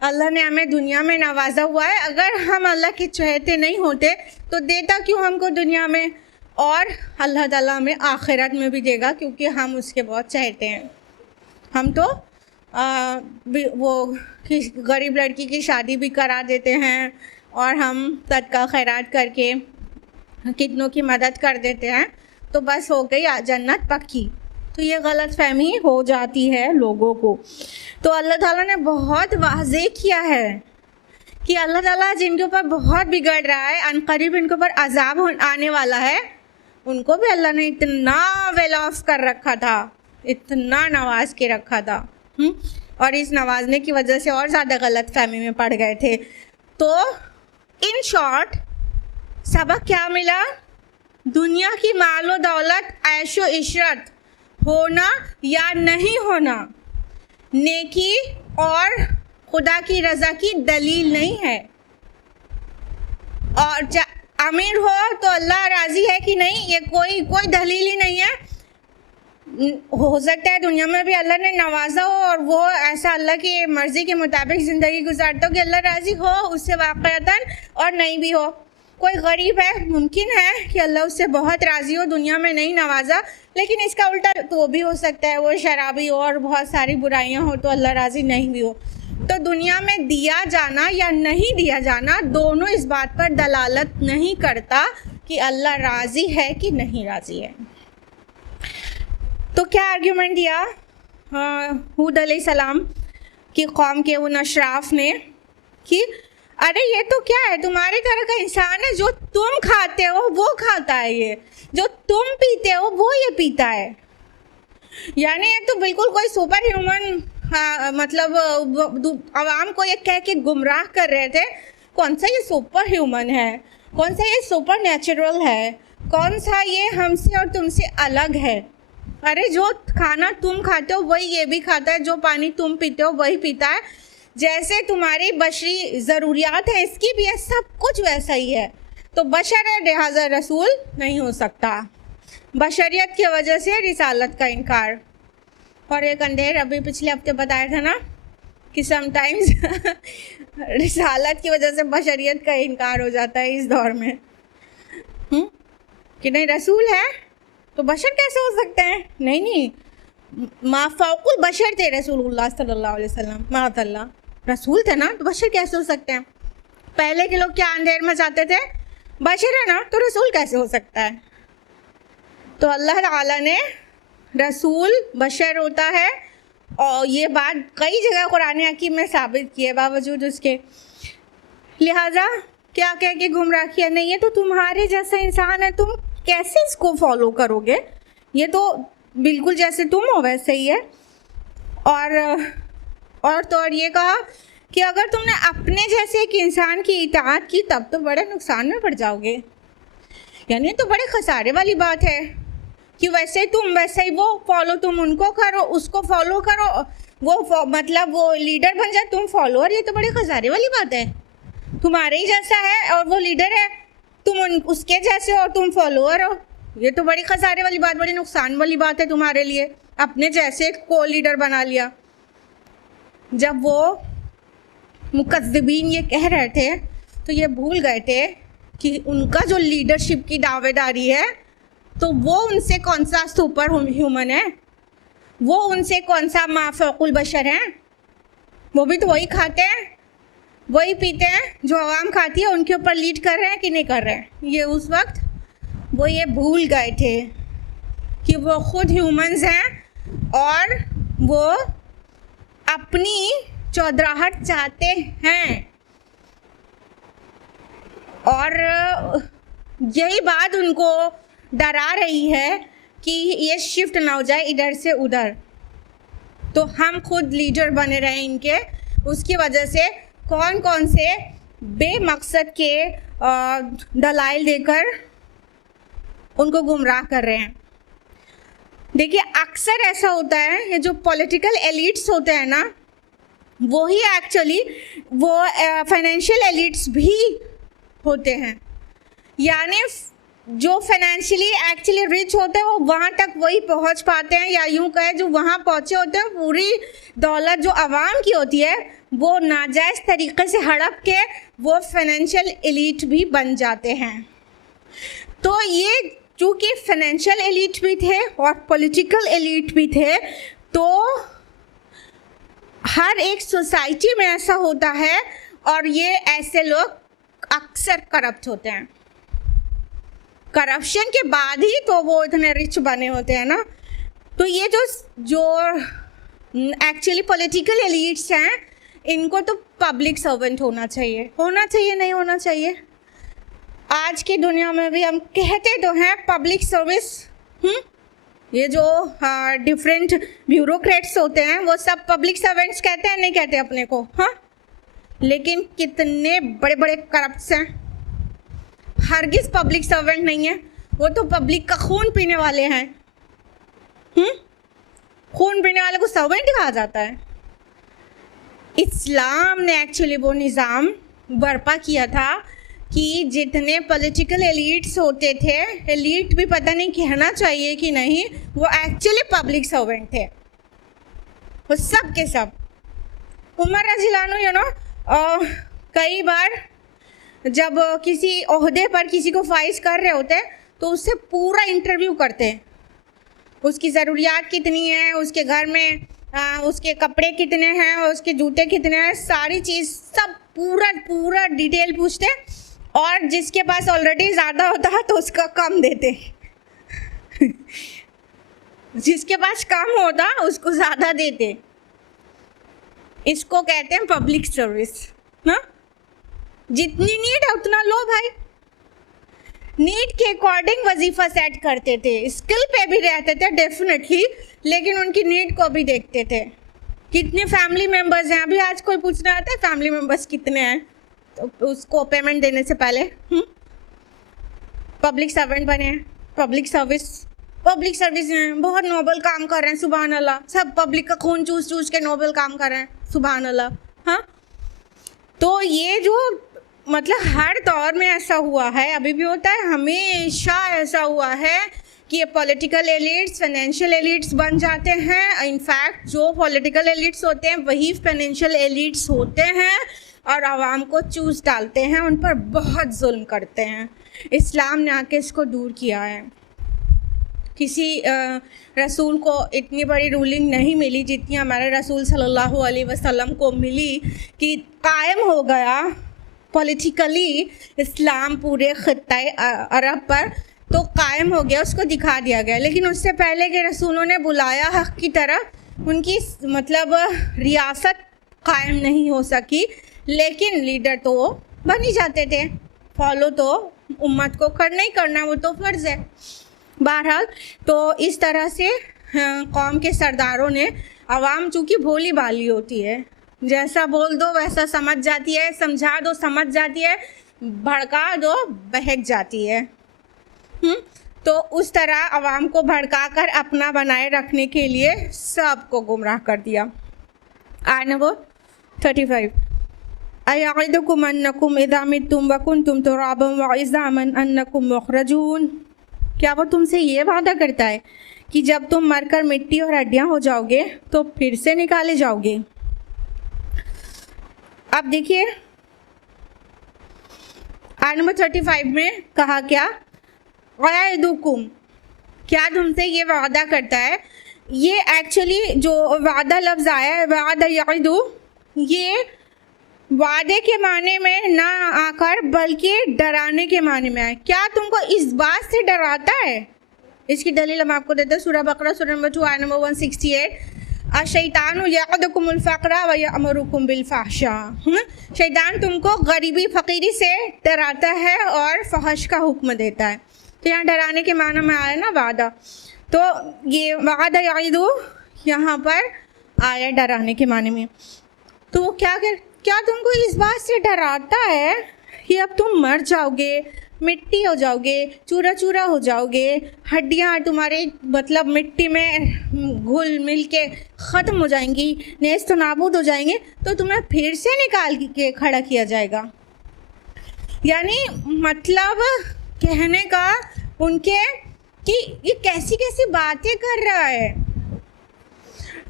अल्लाह ने हमें दुनिया में नवाजा हुआ है। अगर हम अल्लाह के चहेते नहीं होते तो देता क्यों हमको दुनिया में, और अल्लाह ताला हमें आखिरत में भी देगा क्योंकि हम उसके बहुत चहेते हैं। हम तो वो गरीब लड़की की शादी भी करा देते हैं और हम सदका खैरात करके कितनों की मदद कर देते हैं, तो बस हो गई जन्नत पक्की। तो ये गलत फहमी हो जाती है लोगों को। तो अल्लाह ताला ने बहुत वाज़ेह किया है कि अल्लाह ताला जिनके ऊपर बहुत बिगड़ रहा है, अनकरीब इनके ऊपर अजाब आने वाला है, उनको भी अल्लाह ने इतना वेल ऑफ कर रखा था, इतना नवाज के रखा था। और इस नवाजने की वजह से और ज़्यादा गलत फहमी में पड़ गए थे। तो इन शॉर्ट सबक क्या मिला? दुनिया की मालो दौलत, ऐशो इशरत होना या नहीं होना नेकी और खुदा की रज़ा की दलील नहीं है। और अमीर हो तो अल्लाह राज़ी है कि नहीं, ये कोई दलील ही नहीं है। हो सकता है दुनिया में भी अल्लाह ने नवाजा हो और वो ऐसा अल्लाह की मर्ज़ी के मुताबिक ज़िंदगी गुजारता हो कि अल्लाह राज़ी हो उससे वाक़अतन, और नहीं भी हो। कोई गरीब है, मुमकिन है कि अल्लाह उससे बहुत राज़ी हो, दुनिया में नहीं नवाजा, लेकिन इसका उल्टा तो वो भी हो सकता है, वो शराबी हो और बहुत सारी बुराइयां हो तो अल्लाह राज़ी नहीं भी हो। तो दुनिया में दिया जाना या नहीं दिया जाना दोनों इस बात पर दलालत नहीं करता कि अल्लाह राज़ी है कि नहीं राज़ी है। तो क्या आर्ग्यूमेंट दिया हूद अलैहिस्सलाम की कौम के उन अशराफ ने कि अरे ये तो क्या है, तुम्हारी तरह का इंसान है, जो तुम खाते हो वो खाता है, ये जो तुम पीते हो वो ये पीता है। यानी ये तो बिल्कुल कोई सुपर ह्यूमन, मतलब आवाम को ये कह के गुमराह कर रहे थे। कौन सा ये सुपर ह्यूमन है, कौन सा ये सुपर नेचुरल है, कौन सा ये हमसे और तुमसे अलग है। अरे जो खाना तुम खाते हो वही ये भी खाता है, जो पानी तुम पीते हो वही पीता है, जैसे तुम्हारी बशरी ज़रूरियात है इसकी भी है, सब कुछ वैसा ही है। तो बशर है, लिहाजा रसूल नहीं हो सकता। बशरियत की वजह से रिसालत का इनकार। और एक अंधेर अभी पिछले हफ्ते बताया था ना कि समटाइम्स रिसालत की वजह से बशरियत का इनकार हो जाता है इस दौर में। कि नहीं रसूल है तो बशर कैसे हो सकते हैं? नहीं, माफ़ौकुल बशर थे रसूलुल्लाह सल्लल्लाहु अलैहि वसल्लम, माअल्लाह रसूल थे ना, तो बशर कैसे हो सकते हैं? पहले के लोग क्या अंधेर में जाते थे, बशर है ना तो रसूल कैसे हो सकता है? तो अल्लाह ताला ने रसूल बशर होता है, और ये बात कई जगह कुरान हकीम में साबित की है, बावजूद उसके। लिहाजा क्या कह के गुमराह किया, नहीं ये तो तुम्हारे जैसा इंसान है, तुम कैसे इसको फॉलो करोगे, ये तो बिल्कुल जैसे तुम हो वैसे ही है। और तो और ये कहा कि अगर तुमने अपने जैसे एक इंसान की इताअत की तब तो बड़े नुकसान में पड़ जाओगे। यानी तो बड़े खसारे वाली बात है कि वैसे तुम वैसे ही वो फॉलो, तुम उनको करो, उसको फॉलो करो, वो मतलब वो लीडर बन जाए, तुम फॉलोअर, ये तो बड़े खसारे वाली बात है। तुम्हारे ही जैसा है और वो लीडर है, तुम उसके जैसे हो और तुम फॉलोअर हो, ये तो बड़ी खसारे वाली बात, बड़ी नुकसान वाली बात है तुम्हारे लिए, अपने जैसे को लीडर बना लिया। जब वो मुकद्दिबीन ये कह रहे थे तो ये भूल गए थे कि उनका जो लीडरशिप की दावेदारी है तो वो उनसे कौन सा सुपर ह्यूमन है, वो उनसे कौन सा माफ़ौकुल बशर है। वो भी तो वही खाते हैं, वही पीते हैं जो आवाम खाती है, उनके ऊपर लीड कर रहे हैं कि नहीं कर रहे हैं। ये उस वक्त वो ये भूल गए थे कि वो खुद ह्यूमंस हैं और वो अपनी चौधराहट चाहते हैं, और यही बात उनको डरा रही है कि ये शिफ्ट ना हो जाए इधर से उधर, तो हम खुद लीडर बने रहे इनके। उसकी वजह से कौन कौन से बेमकसद के दलाइल देकर उनको गुमराह कर रहे हैं। देखिए, अक्सर ऐसा होता है, ये जो पॉलिटिकल एलिट्स होते हैं ना, वो ही एक्चुअली वो फाइनेंशियल एलिट्स भी होते हैं। यानी जो फाइनेंशियली एक्चुअली रिच होते हैं वो वहाँ तक वही पहुँच पाते हैं, या यूँ कहे जो वहाँ पहुँचे होते हैं पूरी दौलत जो आवाम की होती है वो नाजायज़ तरीक़े से हड़प के वो फाइनेंशियल एलिट भी बन जाते हैं। तो ये चूँकि फाइनेंशियल एलिट भी थे और पॉलिटिकल एलिट भी थे, तो हर एक सोसाइटी में ऐसा होता है, और ये ऐसे लोग अक्सर करप्ट होते हैं। करप्शन के बाद ही तो वो इतने रिच बने होते हैं ना। तो ये जो एक्चुअली पॉलिटिकल एलिट्स हैं, इनको तो पब्लिक सर्वेंट होना चाहिए नहीं होना चाहिए। आज की दुनिया में भी हम कहते तो हैं पब्लिक सर्विस, ये जो डिफरेंट ब्यूरोक्रेट्स होते हैं वो सब पब्लिक सर्वेंट्स कहते हैं, नहीं कहते अपने को, हाँ, लेकिन कितने बड़े बड़े करप्ट्स हैं। हरगिज़ पब्लिक सर्वेंट नहीं है, वो तो पब्लिक का खून पीने वाले हैं। खून पीने वाले को सर्वेंट कहा जाता है। इस्लाम ने एक्चुअली वो निज़ाम बर्पा किया था कि जितने पॉलिटिकल एलिट्स होते थे, एलिट भी पता नहीं कहना चाहिए कि नहीं, वो एक्चुअली पब्लिक सर्वेंट थे, वो सब के सब। उमर रज़ियल्लाहु अन्हु कई बार जब किसी ओहदे पर किसी को फाइज कर रहे होते हैं तो उससे पूरा इंटरव्यू करते हैं, उसकी ज़रूरियात कितनी है, उसके घर में उसके कपड़े कितने हैं, उसके जूते कितने हैं, सारी चीज़ सब पूरा डिटेल पूछते, और जिसके पास ऑलरेडी ज़्यादा होता है तो उसका कम देते जिसके पास कम होता उसको ज़्यादा देते। इसको कहते हैं पब्लिक सर्विस ना। जितनी नीड है उतना लो भाई। नीड के अकॉर्डिंग वजीफ़ा सेट करते थे, स्किल पे भी रहते थे डेफिनेटली, लेकिन उनकी नीड को भी देखते थे। कितने फैमिली मेम्बर्स हैं, अभी आज कोई पूछना आता है फैमिली मेम्बर्स कितने हैं, तो उसको पेमेंट देने से पहले पब्लिक सर्वेंट बने हैं, पब्लिक सर्विस हैं, बहुत नोबल काम कर रहे हैं, सुभान अल्लाह। सब पब्लिक का खून चूस के नोबल काम कर रहे हैं, सुभान अल्लाह। हाँ, तो ये जो मतलब हर दौर में ऐसा हुआ है, अभी भी होता है, हमेशा ऐसा हुआ है कि ये पॉलिटिकल एलिट्स फाइनेंशियल एलिट्स बन जाते हैं। इनफैक्ट जो पॉलिटिकल एलिट्स होते हैं वही फाइनेंशियल एलिट्स होते हैं और आवाम को चूस डालते हैं, उन पर बहुत जुल्म करते हैं। इस्लाम ने आके इसको दूर किया है। किसी रसूल को इतनी बड़ी रूलिंग नहीं मिली जितनी हमारे रसूल सल्लल्लाहु अलैहि वसल्लम को मिली कि कायम हो गया पॉलिटिकली इस्लाम पूरे खित्ते अरब पर, तो कायम हो गया, उसको दिखा दिया गया। लेकिन उससे पहले के रसूलों ने बुलाया हक़ की तरफ, उनकी मतलब रियासत कायम नहीं हो सकी, लेकिन लीडर तो बन ही जाते थे। फॉलो तो उम्मत को करना ही करना, वो तो फ़र्ज़ है। बहरहाल तो इस तरह से कौम के सरदारों ने, आवाम चूँकि भोली भाली होती है, जैसा बोल दो वैसा समझ जाती है, समझा दो समझ जाती है, भड़का दो बहक जाती है। तो उस तरह आवाम को भड़का कर अपना बनाए रखने के लिए सबको गुमराह कर दिया। आयत नंबर 35, अयअदुकुम अन्नकुम इज़ा मित्तुम व कुंतुम तुराबन व इज़ामन अन्नकुम मुखरजून। क्या वो तुमसे ये वादा करता है कि जब तुम मरकर मिट्टी और हड्डियाँ हो जाओगे तो फिर से निकाले जाओगे? अब देखिए आयत नंबर 35 में कहा क्या, वयदुकुम, क्या तुमसे ये वादा करता है। ये एक्चुअली जो वादा लफ्ज़ आया है वादा यदु, ये वादे के माने में ना आकर बल्कि डराने के माने में आए। क्या तुमको इस बात से डराता है? इसकी दलील हम आपको देते हैं सूरह बकरा सूरह नंबर 2 आयत नंबर 168, अशैतानु यअदुकुमुल फ़क़्र व यअमुरुकुम बिल फ़हशा। शैतान तुमको गरीबी फ़कीरी से डराता है और फहश का हुक्म देता है। तो यहाँ डराने के माने में आया ना वादा, तो ये वादा यअदु यहाँ पर आया डराने के माने में। तो क्या तुमको इस बात से डराता है कि अब तुम मर जाओगे, मिट्टी हो जाओगे, चूरा चूरा हो जाओगे, हड्डियाँ तुम्हारे मतलब मिट्टी में घुल मिल के ख़त्म हो जाएंगी, नेस्त नाबूद हो जाएंगे, तो तुम्हें फिर से निकाल के खड़ा किया जाएगा। यानी मतलब कहने का उनके कि ये कैसी कैसी बातें कर रहा है,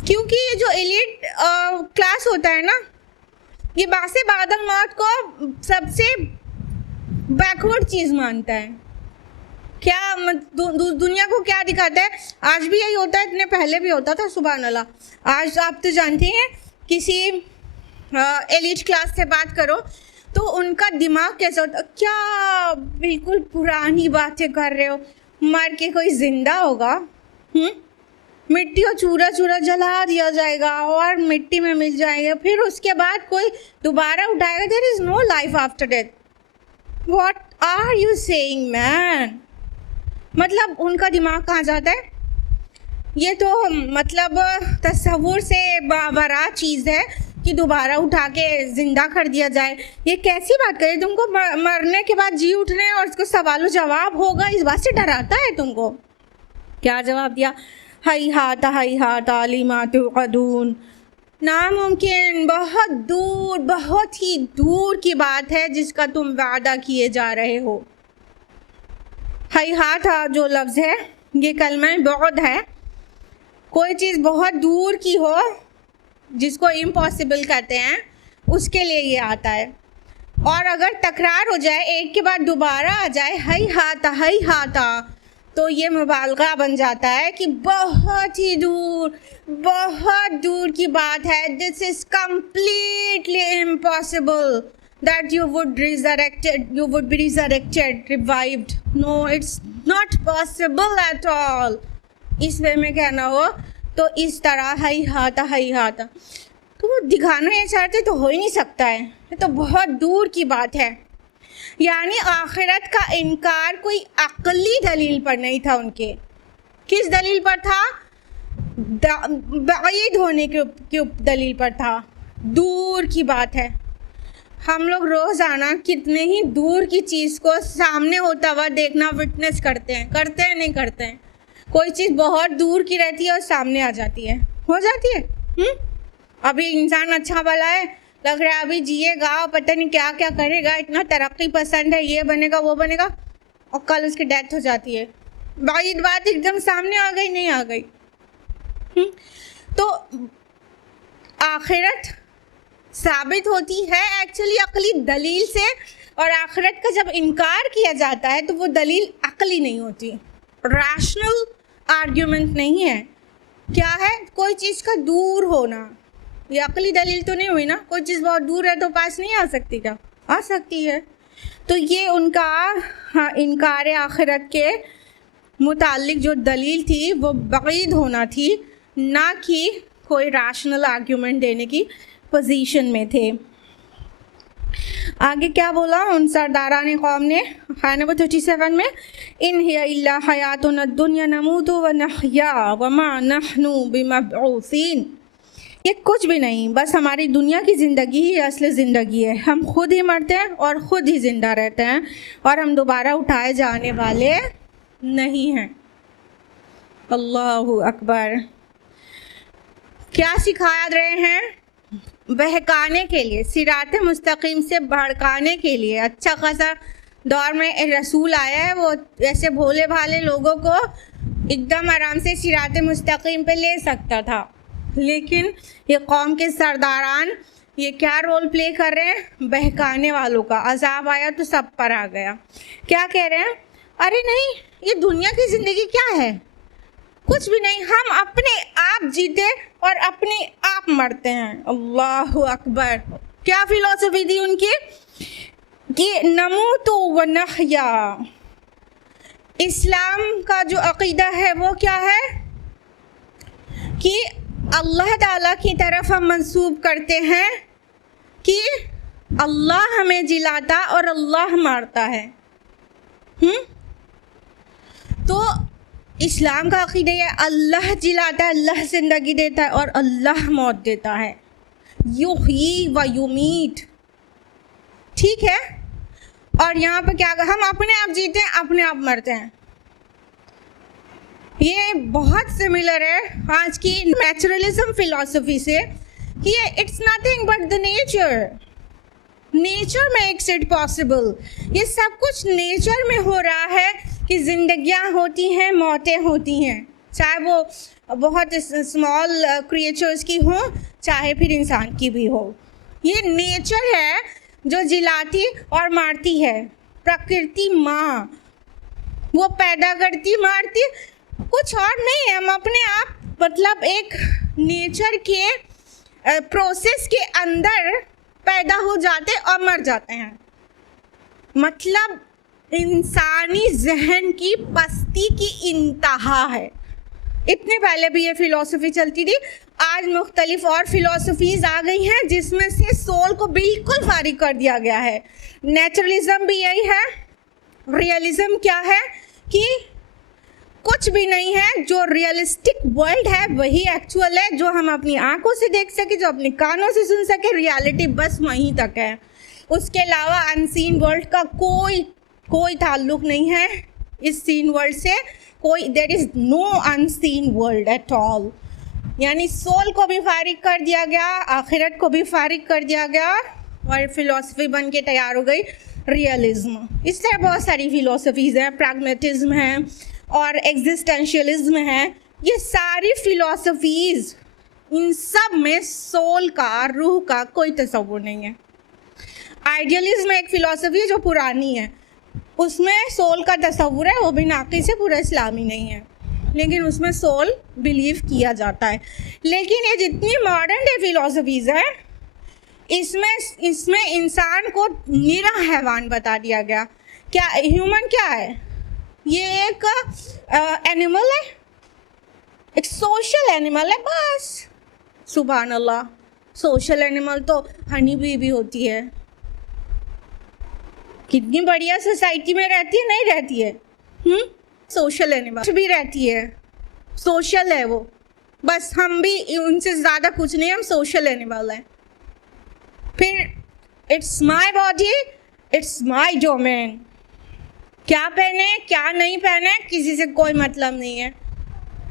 क्योंकि ये जो एलिट क्लास होता है ना, ये बासे बादल मौत को सबसे बैकवर्ड चीज़ मानता है। क्या दुनिया को क्या दिखाता है, आज भी यही होता है, इतने पहले भी होता था, सुभान अल्लाह। आज आप तो जानते हैं किसी एलिट क्लास से बात करो तो उनका दिमाग कैसा होता, क्या बिल्कुल पुरानी बातें कर रहे हो, मर के कोई जिंदा होगा, मिट्टी और चूरा चूरा जला दिया जाएगा और मिट्टी में मिल जाएगा, फिर उसके बाद कोई दोबारा उठाएगा, there is no life after death. What are you saying man? मतलब उनका दिमाग कहाँ जाता है? ये तो मतलब तस्वुर से बाबरा चीज़ है कि दोबारा उठा के ज़िंदा कर दिया जाए। ये कैसी बात करे, तुमको मरने के बाद जी उठने और उसको सवाल जवाब होगा, इस बात से डराता है तुमको? क्या जवाब दिया? हैहाता लिमा तुअदून, नामुमकिन, बहुत ही दूर की बात है जिसका तुम वादा किए जा रहे हो। हैहाता जो लफ्ज़ है ये कलमा बहुत है, कोई चीज़ बहुत दूर की हो जिसको इम्पॉसिबल कहते हैं उसके लिए ये आता है। और अगर तकरार हो जाए, एक के बाद दोबारा आ जाए हैहाता, तो ये मुबालगा बन जाता है कि बहुत ही दूर, बहुत दूर की बात है। This is completely impossible that you would be resurrected, revived. No, it's not possible at all. इस वे में कहना हो तो इस तरह हैहाता, तो वो दिखाना ये चाहते तो हो ही नहीं सकता है, ये तो बहुत दूर की बात है। यानी आखिरत का इनकार कोई अक्ली दलील पर नहीं था उनके। किस दलील पर था? बाइद होने के दलील पर था। दूर की बात है। हम लोग रोज़ाना कितने ही दूर की चीज़ को सामने होता हुआ देखना विटनेस करते हैं नहीं करते हैं। कोई चीज़ बहुत दूर की रहती है और सामने आ जाती है, हो जाती है। अभी इंसान अच्छा भला है, लग रहा है अभी जिएगा, पता नहीं क्या क्या करेगा, इतना तरक्की पसंद है, ये बनेगा वो बनेगा, और कल उसकी डेथ हो जाती है। बात एकदम सामने आ गई, नहीं आ गई। तो आखिरत साबित होती है एक्चुअली अक्ली दलील से, और आखिरत का जब इनकार किया जाता है तो वो दलील अक्ली नहीं होती, रैशनल आर्ग्यूमेंट नहीं है। क्या है? कोई चीज़ का दूर होना, ये अक्ली दलील तो नहीं हुई ना। कोई चीज़ बहुत दूर है तो पास नहीं आ सकती, क्या आ सकती है? तो ये उनका इनकार आखिरत के मुतालिक जो दलील थी वो बईद होना थी, ना कि कोई रैशनल आर्ग्यूमेंट देने की पोजीशन में थे। आगे क्या बोला उन सरदारान कौम ने आयत नंबर 37 में, इन हिया इल्ला हयातुन दुनिया नमूतु व नहया व मा नहनु बिमबऊसीन। ये कुछ भी नहीं, बस हमारी दुनिया की ज़िंदगी ही असली ज़िंदगी है। हम खुद ही मरते हैं और ख़ुद ही ज़िंदा रहते हैं, और हम दोबारा उठाए जाने वाले नहीं हैं। अल्लाहु अकबर। क्या सिखा रहे हैं? बहकाने के लिए, सिरात मुस्तकीम से भड़काने के लिए। अच्छा खासा दौर में रसूल आया है, वो ऐसे भोले भाले लोगों को एकदम आराम से सिरात मुस्तकीम पे ले सकता था, लेकिन ये कौम के सरदारान ये क्या रोल प्ले कर रहे हैं? बहकाने वालों का। अजाब आया तो सब पर आ गया। क्या कह रहे हैं? अरे नहीं, ये दुनिया की ज़िंदगी क्या है? कुछ भी नहीं, हम अपने आप जीते और अपने आप मरते हैं। अल्लाह अकबर। क्या फिलॉसफी थी उनकी? कि नमूतु व नहया। इस्लाम का जो अक़ीदा है वो क्या है? कि अल्लाह ताला की तरफ हम मंसूब करते हैं कि अल्लाह हमें जिलाता और अल्लाह मारता है। तो इस्लाम का अक़ीदा है अल्लाह जिलाता है, अल्लाह ज़िंदगी देता है और अल्लाह मौत देता है। युही व युमीत, ठीक है। और यहाँ पर क्या, हम अपने आप जीते हैं, अपने आप मरते हैं। ये बहुत सिमिलर है आज की नेचुरलिज्म फिलॉसफी से कि it's nothing but the nature, nature makes it possible. ये सब कुछ नेचर में हो रहा है कि ज़िंदगियाँ होती हैं, मौतें होती हैं, चाहे वो बहुत स्मॉल क्रिएचर्स की हो, चाहे फिर इंसान की भी हो। ये नेचर है जो जिलाती और मारती है। प्रकृति माँ, वो पैदा करती, मारती, कुछ और नहीं है। हम अपने आप मतलब एक नेचर के प्रोसेस के अंदर पैदा हो जाते और मर जाते हैं। मतलब इंसानी जहन की पस्ती की इंतहा है। इतने पहले भी ये फ़िलॉसफी चलती थी, आज मुख्तलिफ और फ़िलॉसफीज़ आ गई हैं जिसमें से सोल को बिल्कुल फारिग कर दिया गया है। नेचुरलिज़म भी यही है। रियलिज़म क्या है? कि कुछ भी नहीं है, जो रियलिस्टिक वर्ल्ड है वही एक्चुअल है, जो हम अपनी आंखों से देख सके, जो अपने कानों से सुन सके, रियलिटी बस वहीं तक है। उसके अलावा अनसीन वर्ल्ड का कोई ताल्लुक़ नहीं है इस सीन वर्ल्ड से। कोई, there is no unseen world at all. यानी सोल को भी फारिग कर दिया गया, आखिरत को भी फारिग कर दिया गया और फ़िलॉसफी बन के तैयार हो गई रियलिज़्म। इस तरह बहुत सारी फ़िलॉसफीज़ हैं, प्रैग्मेटिज्म है और एग्जिस्टेंशियलिज्म है। ये सारी फ़िलॉसफीज़, इन सब में सोल का, रूह का कोई तसव्वुर नहीं है। आइडियलिज्म एक फ़िलॉसफी है जो पुरानी है, उसमें सोल का तसव्वुर है, वो भी नाक़िस है, पूरा इस्लामी नहीं है, लेकिन उसमें सोल बिलीव किया जाता है। लेकिन ये जितनी मॉडर्न डे फ़िलॉसफीज़ हैं, इसमें इंसान को निरा हैवान बता दिया गया। क्या ह्यूमन क्या है? ये एक एनिमल है, एक सोशल एनिमल है बस। सुभान अल्लाह, सोशल एनिमल तो हनी भी होती है। कितनी बढ़िया सोसाइटी में रहती है, नहीं रहती है? सोशल एनिमल भी रहती है, सोशल है वो, बस हम भी उनसे ज़्यादा कुछ नहीं, हम सोशल एनिमल हैं। फिर it's my body, it's my domain. क्या पहने क्या नहीं पहने किसी से कोई मतलब नहीं है।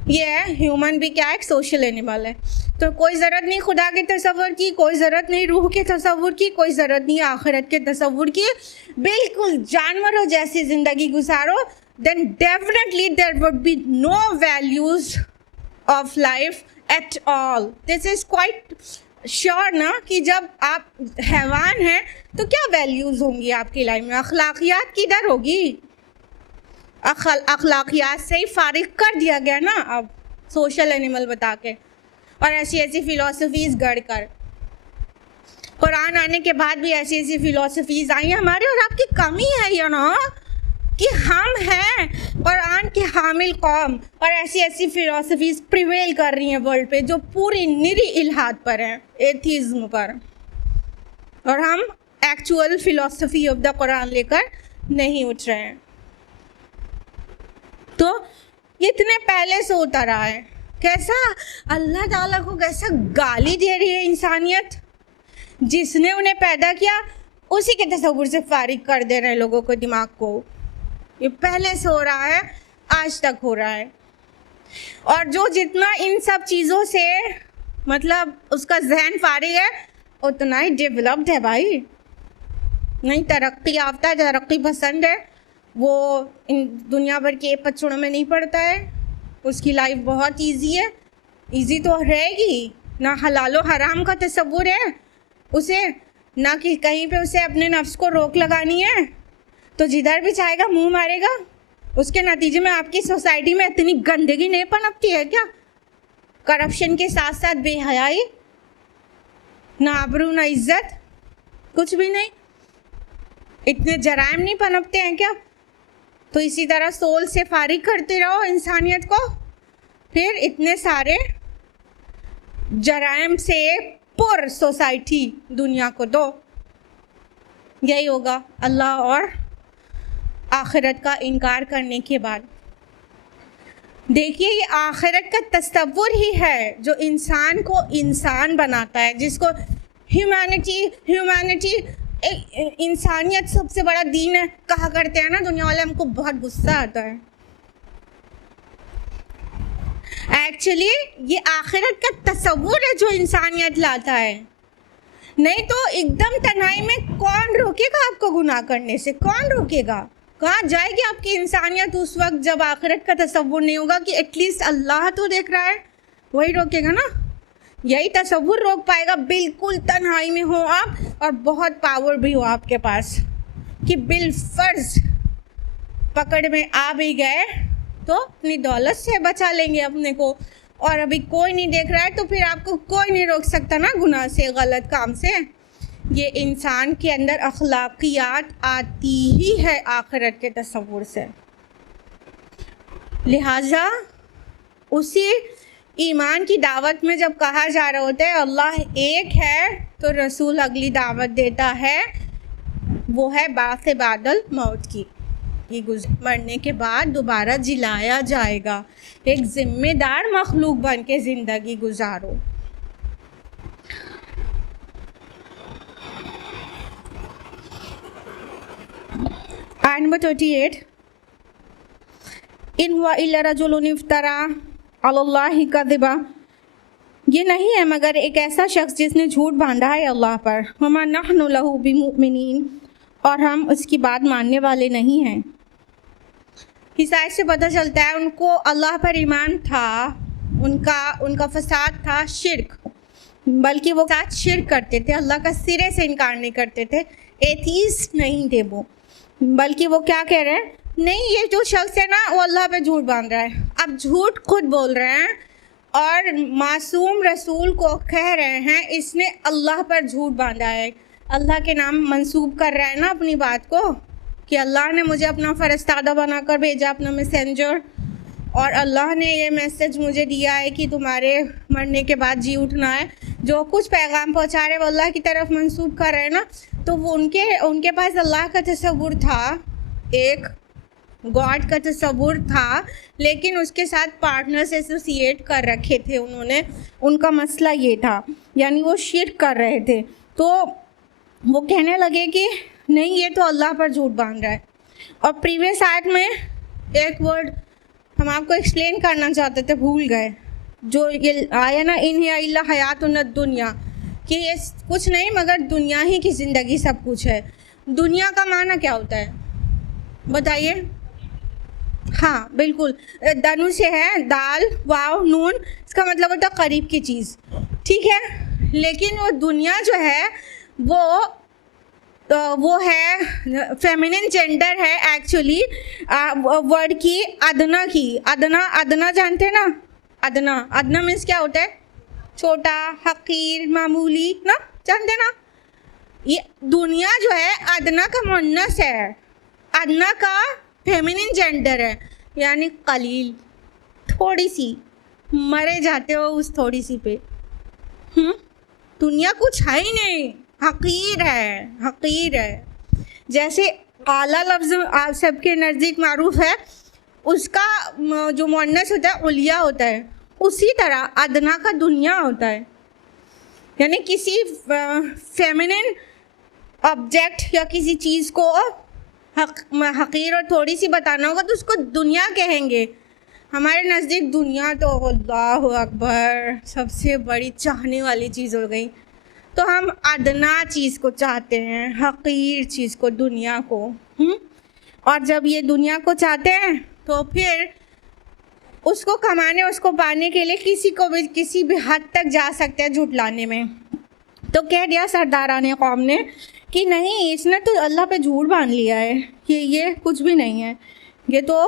ये है ह्यूमन भी क्या है, एक सोशल एनिमल है। तो कोई ज़रूरत नहीं खुदा के तसव्वुर की, कोई ज़रूरत नहीं रूह के तसव्वुर की, कोई ज़रूरत नहीं आखिरत के तसव्वुर की। बिल्कुल जानवरों जैसी ज़िंदगी गुजारो, then definitely there would be no values of life at all. This is quite sure ना कि जब आप हैवान हैं तो क्या वैल्यूज़ होंगी आपकी लाइफ में? अखलाकियात किधर होगी? अखलाकियात से ही फारिग कर दिया गया ना अब सोशल एनिमल बता के, और ऐसी फ़िलॉसफीज़ गढ़ कर। कुरान आने के बाद भी ऐसी फ़िलॉसफीज़ आई हैं हमारे, और आपकी कमी है यू नो कि हम हैं कुरान के हामिल कौम, और ऐसी फ़िलॉसफीज़ प्रिवेल कर रही हैं वर्ल्ड पे जो पूरी निरी इल्हाद पर हैं, एथीज़्म पर, और हम actual philosophy of the Quran लेकर नहीं उठ रहे हैं। तो इतने पहले से होता रहा है। कैसा अल्लाह ताला को कैसा गाली दे रही है इंसानियत, जिसने उन्हें पैदा किया उसी के तसव्वुर से फारिग कर दे रहे हैं लोगों को, दिमाग को। ये पहले से हो रहा है, आज तक हो रहा है। और जो जितना इन सब चीज़ों से मतलब उसका जहन फारिग है, उतना ही डेवलप्ड है भाई। नहीं तरक्की याफ्ता है, तरक्की पसंद है, वो इन दुनिया भर के पचड़ों में नहीं पड़ता है। उसकी लाइफ बहुत इजी है, इजी तो रहेगी ना। हलालो हराम का तसव्वुर है, उसे ना कि कहीं पे उसे अपने नफ्स को रोक लगानी है, तो जिधर भी चाहेगा मुंह मारेगा। उसके नतीजे में आपकी सोसाइटी में इतनी गंदगी नहीं पनपती है क्या? करप्शन के साथ साथ बेहयाई, ना आबरू ना इज्जत, कुछ भी नहीं, इतने जराइम नहीं पनपते हैं क्या? तो इसी तरह सोल से फारिग करते रहो इंसानियत को, फिर इतने सारे जराइम से पुर सोसाइटी दुनिया को दो। यही होगा अल्लाह और आखिरत का इनकार करने के बाद। देखिए, ये आखिरत का तस्वुर ही है जो इंसान को इंसान बनाता है, जिसको ह्यूमैनिटी इंसानियत सबसे बड़ा दीन है कहा करते हैं ना दुनिया वाले। हमको बहुत गुस्सा आता है। एक्चुअली ये आखिरत का तस्वुर है जो इंसानियत लाता है। नहीं तो एकदम तन्हाई में कौन रोकेगा आपको गुनाह करने से? कौन रोकेगा? कहाँ जाएगी आपकी इंसानियत उस वक्त जब आखिरत का तस्वुर नहीं होगा कि एटलीस्ट अल्लाह तो देख रहा है? वही रोकेगा ना। यही तस्वुर रोक पाएगा, बिल्कुल तन्हाई में हो आप और बहुत पावर भी हो आपके पास कि बिलफर्ज पकड़ में आ भी गए तो अपनी दौलत से बचा लेंगे अपने को, और अभी कोई नहीं देख रहा है तो फिर आपको कोई नहीं रोक सकता ना गुनाह से, गलत काम से। ये इंसान के अंदर अखलाकियात आती ही है आखिरत के तस्वुर से। लिहाजा उसी ईमान की दावत में जब कहा जा रहा होता है अल्लाह एक है, तो रसूल अगली दावत देता है, वो है बासे बादल मौत की, कि मरने के बाद दोबारा जिलाया जाएगा। एक जिम्मेदार मखलूक बन के ज़िंदगी गुजारो। आयत नंबर 38, इन हुआ इल्ला रजुलुन इफ्तरा अलल्लाहि कज़िबा, ये नहीं है मगर एक ऐसा शख्स जिसने झूठ बांधा है अल्लाह पर। वमा नहनु लहु बिमुमिनीन, और हम उसकी बात मानने वाले नहीं हैं। इस आयत से पता चलता है उनको अल्लाह पर ईमान था, उनका फसाद था शिर्क, बल्कि वो साथ शिर्क करते थे, अल्लाह का सिरे से इनकार नहीं करते थे, एथीस्ट नहीं थे वो, बल्कि वो क्या कह रहे हैं, नहीं ये जो शख्स है ना वो अल्लाह पे झूठ बांध रहा है। अब झूठ खुद बोल रहे हैं और मासूम रसूल को कह रहे हैं इसने अल्लाह पर झूठ बांधा है, अल्लाह के नाम मंसूब कर रहा है ना अपनी बात को कि अल्लाह ने मुझे अपना फ़रिश्तादा बनाकर भेजा, अपना मैसेंजर, और अल्लाह ने ये मैसेज मुझे दिया है कि तुम्हारे मरने के बाद जी उठना है। जो कुछ पैगाम पहुँचा रहे वो अल्लाह की तरफ मंसूब कर रहे हैं ना, तो वो उनके पास अल्लाह का तस्वुर था, एक गॉड का तस्वुर था, लेकिन उसके साथ पार्टनर्स एसोसिएट कर रखे थे उन्होंने। उनका मसला ये था, यानी वो शिर्क कर रहे थे। तो वो कहने लगे कि नहीं ये तो अल्लाह पर झूठ बांध रहा है। और प्रीवियस आयत में एक वर्ड हम आपको एक्सप्लेन करना चाहते थे, भूल गए, जो ये आया ना, इन हिया इल्ला हयातुन दुनिया, कि ये कुछ नहीं मगर दुनिया ही की ज़िंदगी सब कुछ है। दुनिया का माना क्या होता है बताइए? हाँ बिल्कुल, दानू से है, दाल वाव नून, इसका मतलब होता है करीब की चीज़, ठीक है। लेकिन वो दुनिया जो है वो है फेमिनिन जेंडर है एक्चुअली, वर्ड की अदना की। अदना जानते हैं ना? अदना मीन्स क्या होता है? छोटा, हकीर, मामूली ना, जानते ना? ये दुनिया जो है अदना का मुन्नस है, अदना का फेमिनिन जेंडर है, यानी कलील, थोड़ी सी, मरे जाते हो उस थोड़ी सी पे। दुनिया कुछ है ही नहीं, हकीर है। जैसे आला लफ्ज़ आप सबके नज़दीक मारूफ है, उसका जो मुअन्नस होता है उलिया होता है, उसी तरह अदना का दुनिया होता है। यानी किसी फेमिनिन ऑब्जेक्ट या किसी चीज़ को हकीर और थोड़ी सी बताना होगा तो उसको दुनिया कहेंगे। हमारे नज़दीक दुनिया तो अल्लाह अकबर सबसे बड़ी चाहने वाली चीज़ हो गई, तो हम अदना चीज़ को चाहते हैं, हकीर चीज़ को, दुनिया को। और जब ये दुनिया को चाहते हैं तो फिर उसको कमाने, उसको पाने के लिए किसी भी हद तक जा सकते हैं झुटलाने में। तो कह दिया सरदाराने कौम ने कि नहीं, इसने तो अल्लाह पे झूठ बांध लिया है कि ये कुछ भी नहीं है, ये तो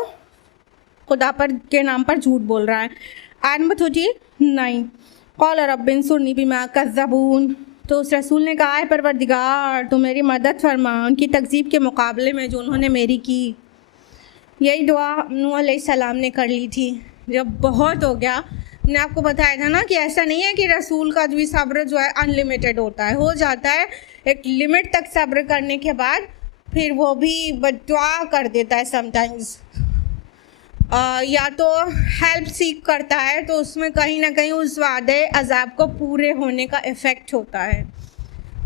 खुदा पर के नाम पर झूठ बोल रहा है। आयत नंबर 39, क़ाल रब्बिन सुरनी बिमा कज़्ज़बून, तो उस रसूल ने कहा है परवरदिगार तो मेरी मदद फरमा उनकी तकज़ीब के मुकाबले में जो उन्होंने मेरी की। यही दुआ नूह अलैहिस्सलाम ने कर ली थी जब बहुत हो गया। मैंने आपको बताया था ना कि ऐसा नहीं है कि रसूल का भी सब्र जो है अनलिमिटेड होता है, हो जाता है एक लिमिट तक सब्र करने के बाद फिर वो भी बददुआ कर देता है समटाइम्स, या तो हेल्प सीख करता है तो उसमें कहीं ना कहीं उस वादे अजाब को पूरे होने का इफ़ेक्ट होता है।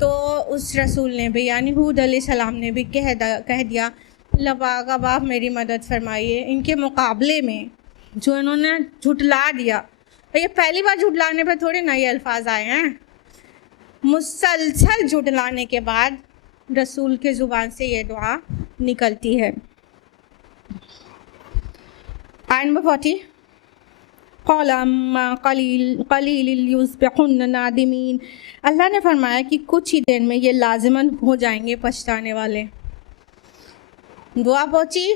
तो उस रसूल ने भी यानी हूद अलैहिस्सलाम ने भी कह दिया अल्लाह पाक अब आप मेरी मदद फरमाइए इनके मुकाबले में जो इन्होंने झुटला दिया। ये पहली बार झुटलाने पे थोड़े नए अल्फाज आए हैं, मुसलसल झुटलाने के बाद रसूल के ज़ुबान से ये दुआ निकलती है। आयत नंबर 40, क़ाल अम्मा क़लील युस्बिहुन्न नादिमीन, अल्लाह ने फरमाया कि कुछ ही देर में ये लाज़िमन हो जाएंगे पछताने वाले। दुआ पहुँची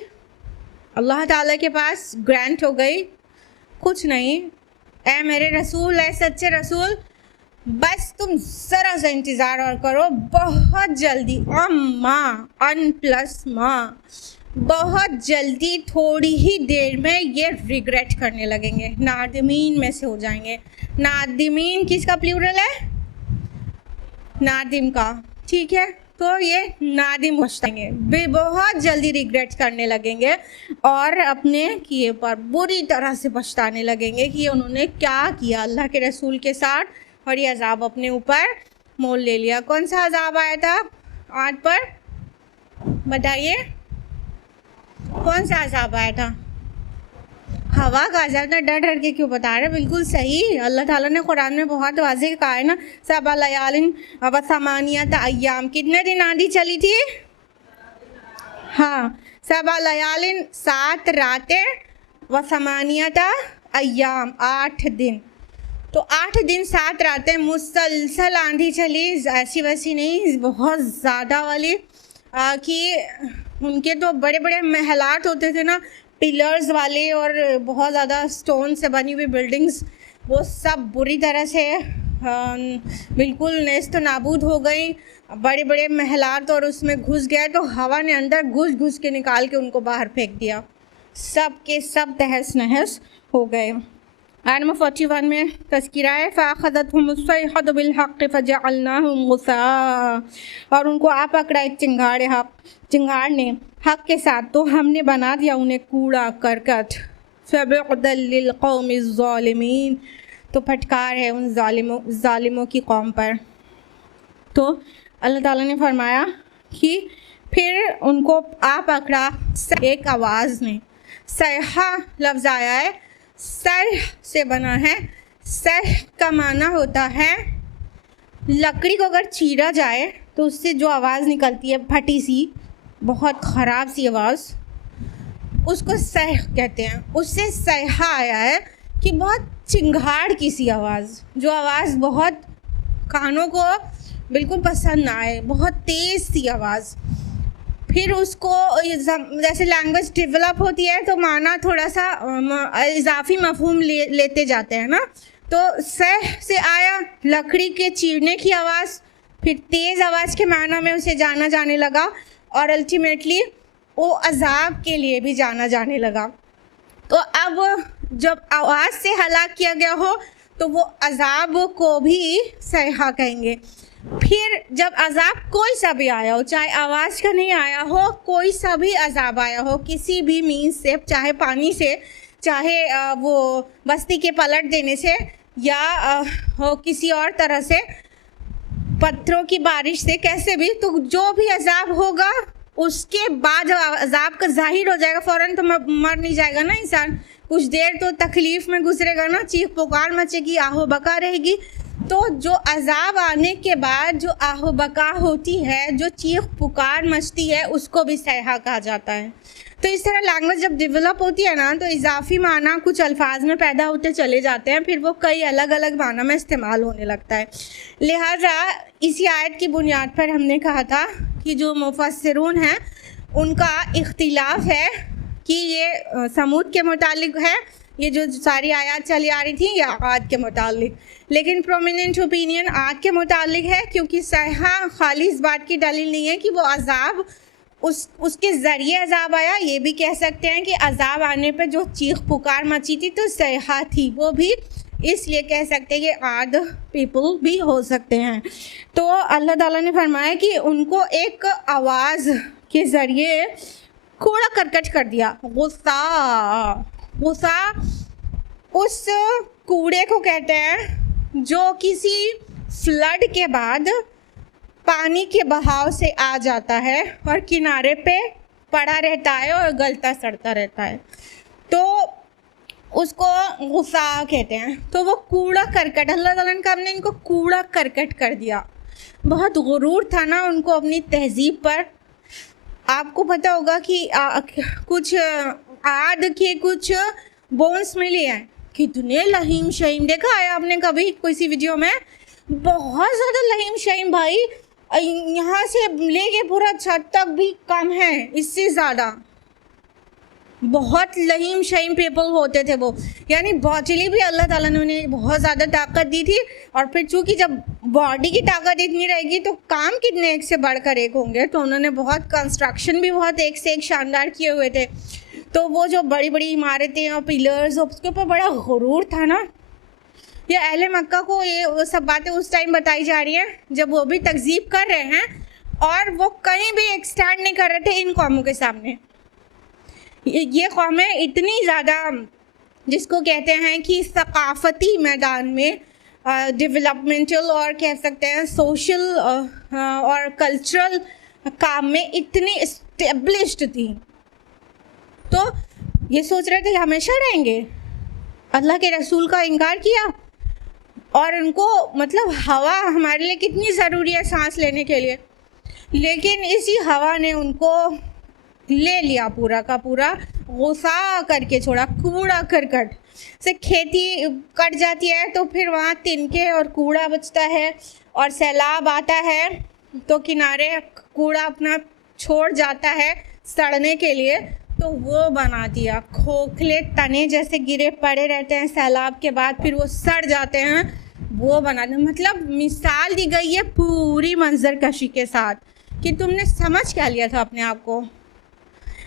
अल्लाह ताला के पास, ग्रांट हो गई, कुछ नहीं, ऐ मेरे रसूल, ऐ सच्चे रसूल, बस तुम ज़रा सा इंतज़ार और करो, बहुत जल्दी, अम्मा अन प्लस माँ, बहुत जल्दी थोड़ी ही देर में ये रिग्रेट करने लगेंगे, नादिमीन में से हो जाएंगे। नादिमीन किसका प्लूरल है? नादिम का, ठीक है, तो ये नादिम पछताएंगे, बहुत जल्दी रिग्रेट करने लगेंगे और अपने किए पर बुरी तरह से पछताने लगेंगे कि उन्होंने क्या किया अल्लाह के रसूल के साथ और ये अजाब अपने ऊपर मोल ले लिया। कौन सा अजाब आया था आज पर, बताइए कौन सा अजाब आया था? हवा का अजाब। ना डर डर के क्यों बता रहे, बिल्कुल सही, अल्लाह ताला ने कुरान में बहुत वाज़ेह कहा है ना, सबा लयालिन व समानियत अय्याम, कितने दिन आंधी चली थी? हाँ, सबा लयालिन 7 रातें व समानियत अय्याम 8 दिन, तो 8 दिन 7 रातें मुसलसल आंधी चली, ऐसी वैसी नहीं, बहुत ज़्यादा वाली, कि उनके तो बड़े बड़े महलात होते थे ना, पिलर्स वाले और बहुत ज़्यादा स्टोन से बनी हुई बिल्डिंग्स, वो सब बुरी तरह से बिल्कुल नेस्त नाबूद हो गई, बड़े बड़े महलात, और उसमें घुस गए तो हवा ने अंदर घुस घुस के निकाल के उनको बाहर फेंक दिया, सब के सब तहस नहस हो गए। आयत नंबर 41 में तज़किरा है, फ़अख़ज़तहुमुस्सैहतु बिलहक़्क़ि फ़जअलनाहुम गुसाअ, और उनको आ पकड़ा एक चिंगार ने हक़ के साथ, तो हमने बना दिया उन्हें कूड़ा करकट। फ़बुअदल लिलक़ौमिज़ ज़ालिमीन, तो फटकार है उन ज़ालिमों की कौम पर। तो अल्लाह ताला ने फरमाया कि फिर उनको आ पकड़ा एक आवाज़ ने, सैहा लफ्ज़ आया है, सह से बना है, सह का माना होता है लकड़ी को अगर चीरा जाए तो उससे जो आवाज़ निकलती है फटी सी, बहुत ख़राब सी आवाज़, उसको सह कहते हैं। उससे सहा आया है कि बहुत चिंगाड़ की सी आवाज़, जो आवाज़ बहुत कानों को बिल्कुल पसंद ना आए, बहुत तेज़ सी आवाज़। फिर उसको जैसे लैंग्वेज डेवलप होती है तो माना थोड़ा सा इजाफी मफहूम लेते जाते हैं ना, तो सह से आया लकड़ी के चीरने की आवाज़, फिर तेज़ आवाज़ के माना में उसे जाना जाने लगा और अल्टीमेटली वो अजाब के लिए भी जाना जाने लगा। तो अब जब आवाज़ से हलाक किया गया हो तो वो अजाब को भी सहा कहेंगे। फिर जब अजाब कोई सा भी आया हो, चाहे आवाज़ का नहीं आया हो, कोई सा भी अजाब आया हो किसी भी मीन्स से, चाहे पानी से, चाहे वो बस्ती के पलट देने से, या हो किसी और तरह से, पत्थरों की बारिश से, कैसे भी, तो जो भी अजाब होगा उसके बाद जब अजाब का जाहिर हो जाएगा फ़ौरन तो मर नहीं जाएगा ना इंसान, कुछ देर तो तकलीफ़ में गुजरेगा ना, चीख पुकार मचेगी, आहो बका रहेगी। तो जो अजाब आने के बाद जो आहो बका होती है, जो चीख पुकार मचती है, उसको भी सहा कहा जाता है। तो इस तरह लैंग्वेज जब डेवलप होती है ना, तो इजाफी माना कुछ अल्फाज में पैदा होते चले जाते हैं, फिर वो कई अलग अलग माना में इस्तेमाल होने लगता है। लिहाजा इसी आयत की बुनियाद पर हमने कहा था कि जो मुफस्सिरून हैं उनका इख्तिलाफ है कि ये समूद के मुतालिक है, ये जो सारी आयत चली आ रही थी, या आद के मुतालिक। लेकिन प्रोमिनेंट ओपिनियन आद के मुतालिक है, क्योंकि सहा खाली इस बात की दलील नहीं है कि वो अजाब उसके ज़रिए अजाब आया। ये भी कह सकते हैं कि अजाब आने पर जो चीख पुकार मची थी तो सहा थी, वो भी इसलिए कह सकते हैं कि आद पीपल भी हो सकते हैं। तो अल्लाह ताला ने फरमाया कि उनको एक आवाज़ के ज़रिए कूड़ा करकट कर दिया। गुस्सा उस कूड़े को कहते हैं जो किसी फ्लड के बाद पानी के बहाव से आ जाता है और किनारे पे पड़ा रहता है और गलता सड़ता रहता है, तो उसको गुस्सा कहते हैं। तो वो कूड़ा करकट, अल्लाह ताला ने कहा हमने इनको कूड़ा करकट कर दिया। बहुत गुरूर था ना उनको अपनी तहजीब पर। आपको पता होगा कि कुछ आद के कुछ बोन्स मिली हैं, कितने लहीम शहीम, देखा है आपने कभी किसी वीडियो में? बहुत ज़्यादा लहीम शहीम भाई, यहाँ से लेके पूरा छत तक भी कम है, इससे ज़्यादा बहुत लहीम शहीम पीपल होते थे वो। यानी चली भी अल्लाह ताला ने उन्हें बहुत ज़्यादा ताकत दी थी, और फिर चूँकि जब बॉडी की ताकत इतनी रहेगी तो काम कितने एक से बढ़कर एक होंगे। तो उन्होंने बहुत कंस्ट्रक्शन भी बहुत एक से एक शानदार किए हुए थे। तो वो जो बड़ी बड़ी इमारतें और पिलर्स, उसके ऊपर बड़ा गुरूर था ना। ये अहले मक्का को ये वो सब बातें उस टाइम बताई जा रही हैं जब वो भी तकजीब कर रहे हैं, और वो कहीं भी एक स्टैंड नहीं कर रहे थे इन कौमों के सामने। ये कौमें इतनी ज़्यादा, जिसको कहते हैं कि सकाफ़ती मैदान में डेवलपमेंटल और कह सकते हैं सोशल और कल्चरल काम में इतनी इस्टेब्लिश्ड थी, तो ये सोच रहे थे हमेशा रहेंगे। अल्लाह के रसूल का इनकार किया, और उनको मतलब हवा हमारे लिए कितनी ज़रूरी है सांस लेने के लिए, लेकिन इसी हवा ने उनको ले लिया पूरा का पूरा, गुस्सा करके छोड़ा। कूड़ा करकट से खेती कट जाती है तो फिर वहाँ तिनके और कूड़ा बचता है, और सैलाब आता है तो किनारे कूड़ा अपना छोड़ जाता है सड़ने के लिए, तो वो बना दिया। खोखले तने जैसे गिरे पड़े रहते हैं सैलाब के बाद, फिर वो सड़ जाते हैं, वो बना दिया। मतलब मिसाल दी गई है पूरी मंजर कशी के साथ कि तुमने समझ क्या लिया था अपने आप को,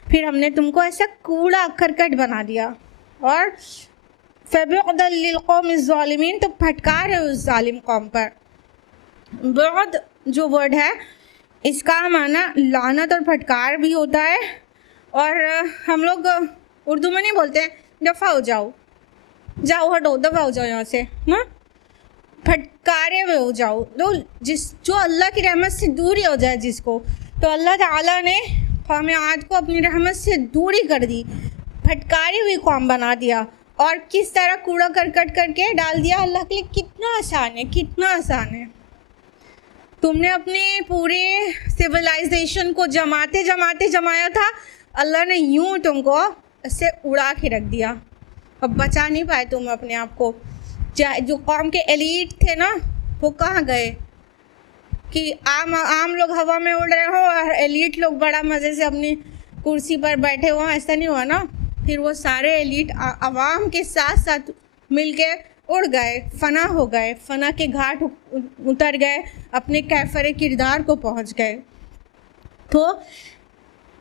फिर हमने तुमको ऐसा कूड़ा करकट बना दिया। और फ़बिअदल लिलक़ौम ज़ालिमीन, तो फटकार है उस जालिम कौम पर। बहुत जो वर्ड है इसका माना लानत और फटकार भी होता है, और हम लोग उर्दू में नहीं बोलते दफ़ा हो जाओ, जाओ हटो, दफ़ा हो जाओ यहाँ से ना, फटकारे में हो जाओ। तो जो अल्लाह की रहमत से दूरी हो जाए जिसको, तो अल्लाह ताला ने कौम आद को अपनी रहमत से दूरी कर दी, फटकारी हुई कौम बना दिया, और किस तरह कूड़ा करकट करके डाल दिया। अल्लाह के लिए कितना आसान है, कितना आसान है। तुमने अपने पूरे सिविलाइजेशन को जमाते जमाते जमाया था, अल्लाह ने यूं तुमको इससे उड़ा के रख दिया। अब बचा नहीं पाए तुम अपने आप को। जो कौम के एलीट थे ना, वो कहाँ गए कि आम लोग हवा में उड़ रहे हो और एलीट लोग बड़ा मज़े से अपनी कुर्सी पर बैठे हो, ऐसा नहीं हुआ ना। फिर वो सारे एलीट आवाम के साथ साथ मिलके उड़ गए, फना हो गए, फना के घाट उतर गए, अपने कैफर किरदार को पहुंच गए। तो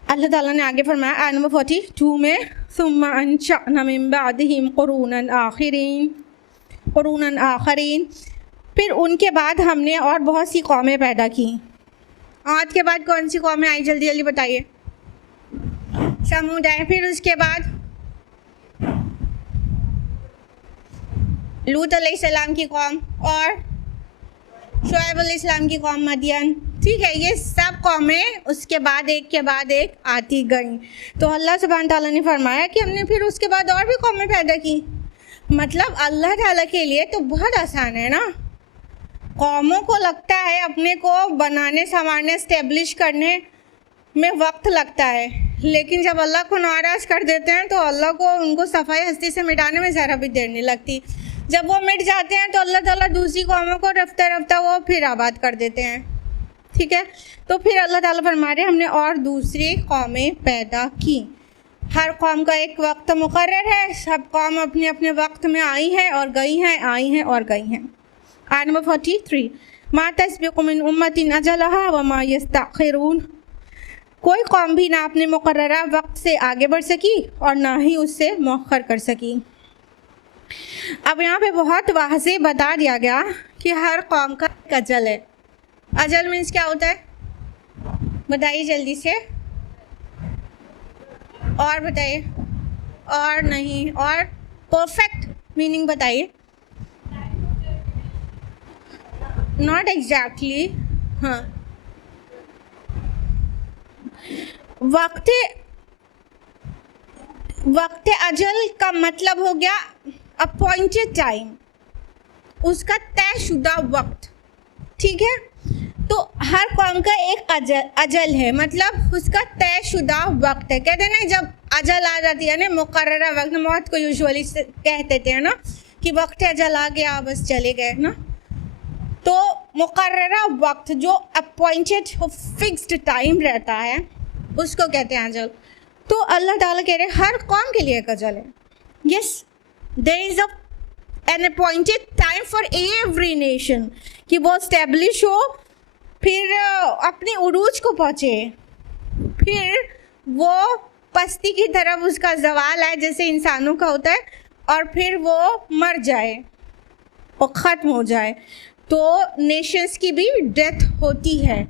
अल्लाह ताला ने आगे फरमाया आयत नंबर 42 में, सुम्मा अंशअना मिन बअदिहिम क़ुरूनन आखरीन, फिर उनके बाद हमने और बहुत सी कौमें पैदा की। आद के बाद कौन सी कौमें आई, जल्दी जल्दी बताइए? समूद आए, फिर उसके बाद लूत अलैहिस्सलाम की कौम, और शुएब अलैहिस्सलाम की कौम मदियन। ठीक है, ये सब कौमें उसके बाद एक के बाद एक आती गईं। तो अल्लाह सुब्हान ताला ने फरमाया कि हमने फिर उसके बाद और भी कौमें पैदा की। मतलब अल्लाह ताला के लिए तो बहुत आसान है ना। कौमों को लगता है अपने को बनाने, संवारने, इस्टेब्लिश करने में वक्त लगता है, लेकिन जब अल्लाह को नाराज़ कर देते हैं तो अल्लाह को उनको सफाई हस्ती से मिटाने में ज़रा भी देर नहीं लगती। जब वो मिट जाते हैं तो अल्लाह ताला दूसरी कौमों को रफ्ता रफ्ता वो फिर आबाद कर देते हैं। ठीक है, तो फिर अल्लाह ताला फरमा रहे हमने और दूसरी कौमें पैदा की। हर कौम का एक वक्त मुकर्रर है, सब कौम अपने अपने वक्त में आई हैं और गई हैं, आई हैं और गई हैं। आयत नंबर 43, मा तस्बिक़ु मिन उम्मतिन अजलहा व मा यस्तअखिरून। कोई कौम भी ना अपने मुकर्ररा वक्त से आगे बढ़ सकी और ना ही उससे मौखर कर सकी। अब यहाँ पे बहुत वाज़ेह बता दिया गया कि हर कौम का एक अजल है। अजल मीन्स क्या होता है, बताइए जल्दी से, और बताइए, और नहीं, और परफेक्ट मीनिंग बताइए। नॉट एग्जैक्टली, हाँ, वक्त अजल का मतलब हो गया अपॉइंटेड टाइम, उसका तयशुदा वक्त। ठीक है, तो हर कौम का एक अजल है, मतलब उसका तयशुदा वक्त है। कहते हैं ना जब अजल आ जाती है ना, मुकर्ररा वक्त, मौत को यूजुअली कहते थे ना कि वक्त अजल आ गया बस चले गए ना, तो मुकर्ररा वक्त जो अपॉइंटेड फिक्स्ड टाइम रहता है उसको कहते हैं अजल। तो अल्लाह ताला कह रहे हर कौम के लिए एक अजल है। Yes, there is an appointed time for every nation कि वो स्टैब्लिश हो, फिर अपने उरूज को पहुँचे, फिर वो पस्ती की तरफ उसका जवाल आए जैसे इंसानों का होता है, और फिर वो मर जाए और ख़त्म हो जाए। तो नेशंस की भी डेथ होती है,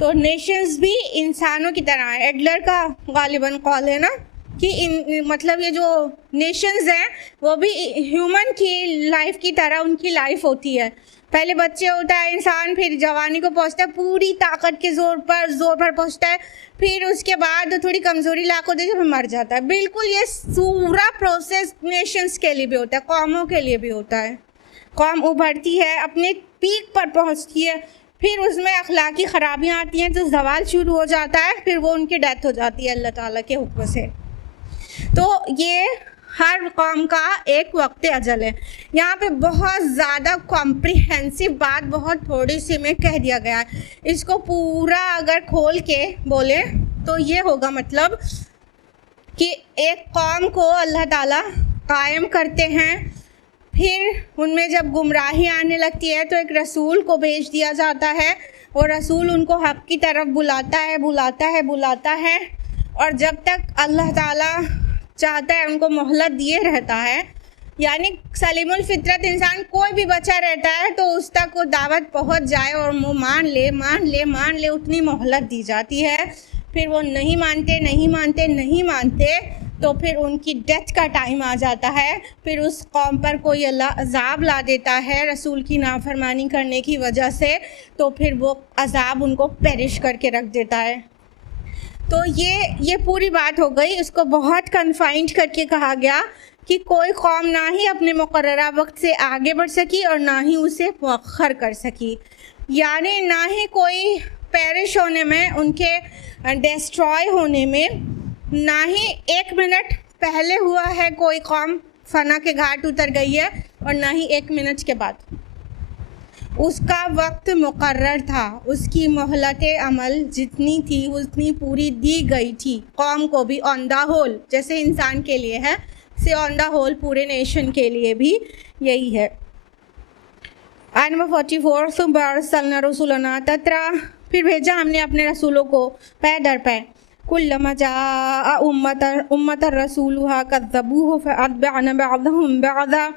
तो नेशंस भी इंसानों की तरह है। एडलर का गालिबन कॉल है ना कि मतलब ये जो नेशंस हैं वो भी ह्यूमन की लाइफ की तरह उनकी लाइफ होती है। पहले बच्चे होता है इंसान, फिर जवानी को पहुंचता है, पूरी ताकत के जोर पर पहुंचता है, फिर उसके बाद थोड़ी कमज़ोरी लाख होती है, फिर मर जाता है। बिल्कुल ये पूरा प्रोसेस नेशंस के लिए भी होता है, कौमों के लिए भी होता है। कौम उभरती है, अपने पीक पर पहुंचती है, फिर उसमें अखलाकी ख़राबियाँ आती हैं तो जवाल शुरू हो जाता है, फिर वो उनकी डेथ हो जाती है अल्लाह ताला के हुक्म से। तो ये हर कौम का एक वक्त अजल है। यहाँ पे बहुत ज़्यादा कॉम्प्रिहेंसिव बात बहुत थोड़ी सी में कह दिया गया है। इसको पूरा अगर खोल के बोले तो ये होगा मतलब कि एक कौम को अल्लाह ताला कायम करते हैं, फिर उनमें जब गुमराही आने लगती है तो एक रसूल को भेज दिया जाता है, और रसूल उनको हक़ की तरफ बुलाता है, और जब तक अल्लाह ताला चाहता है उनको मोहलत दिए रहता है। यानी सलीमुल फितरत इंसान कोई भी बच्चा रहता है तो उस तक वो दावत पहुंच जाए और वो मान ले उतनी मोहलत दी जाती है। फिर वो नहीं मानते तो फिर उनकी डेथ का टाइम आ जाता है। फिर उस कौम पर कोई अल्लाह अज़ाब ला देता है रसूल की नाफरमानी करने की वजह से, तो फिर वो अज़ाब उनको पेरिश करके रख देता है। तो ये पूरी बात हो गई। इसको बहुत कन्फाइंड करके कहा गया कि कोई कौम ना ही अपने मुकर्ररा वक्त से आगे बढ़ सकी और ना ही उसे मुअख्खर कर सकी, यानी ना ही कोई पेरिश होने में, उनके डिस्ट्रॉय होने में, ना ही 1 मिनट पहले हुआ है कोई कौम फना के घाट उतर गई है, और ना ही 1 मिनट के बाद। उसका वक्त मुकर्रर था, उसकी मोहलत अमल जितनी थी उतनी पूरी दी गई थी। कौम को भी ऑन द होल, जैसे इंसान के लिए है से ऑन द होल पूरे नेशन के लिए भी यही है। आयत नंबर 44, सुम्मा अरसलना रसूलना तत्रा, फिर भेजा हमने अपने रसूलों को पै दर पै। कुल्लमा जाअ उम्मतन रसूलुहा कज़्ज़बूहु फअत्बअना बअदहुम बअदा,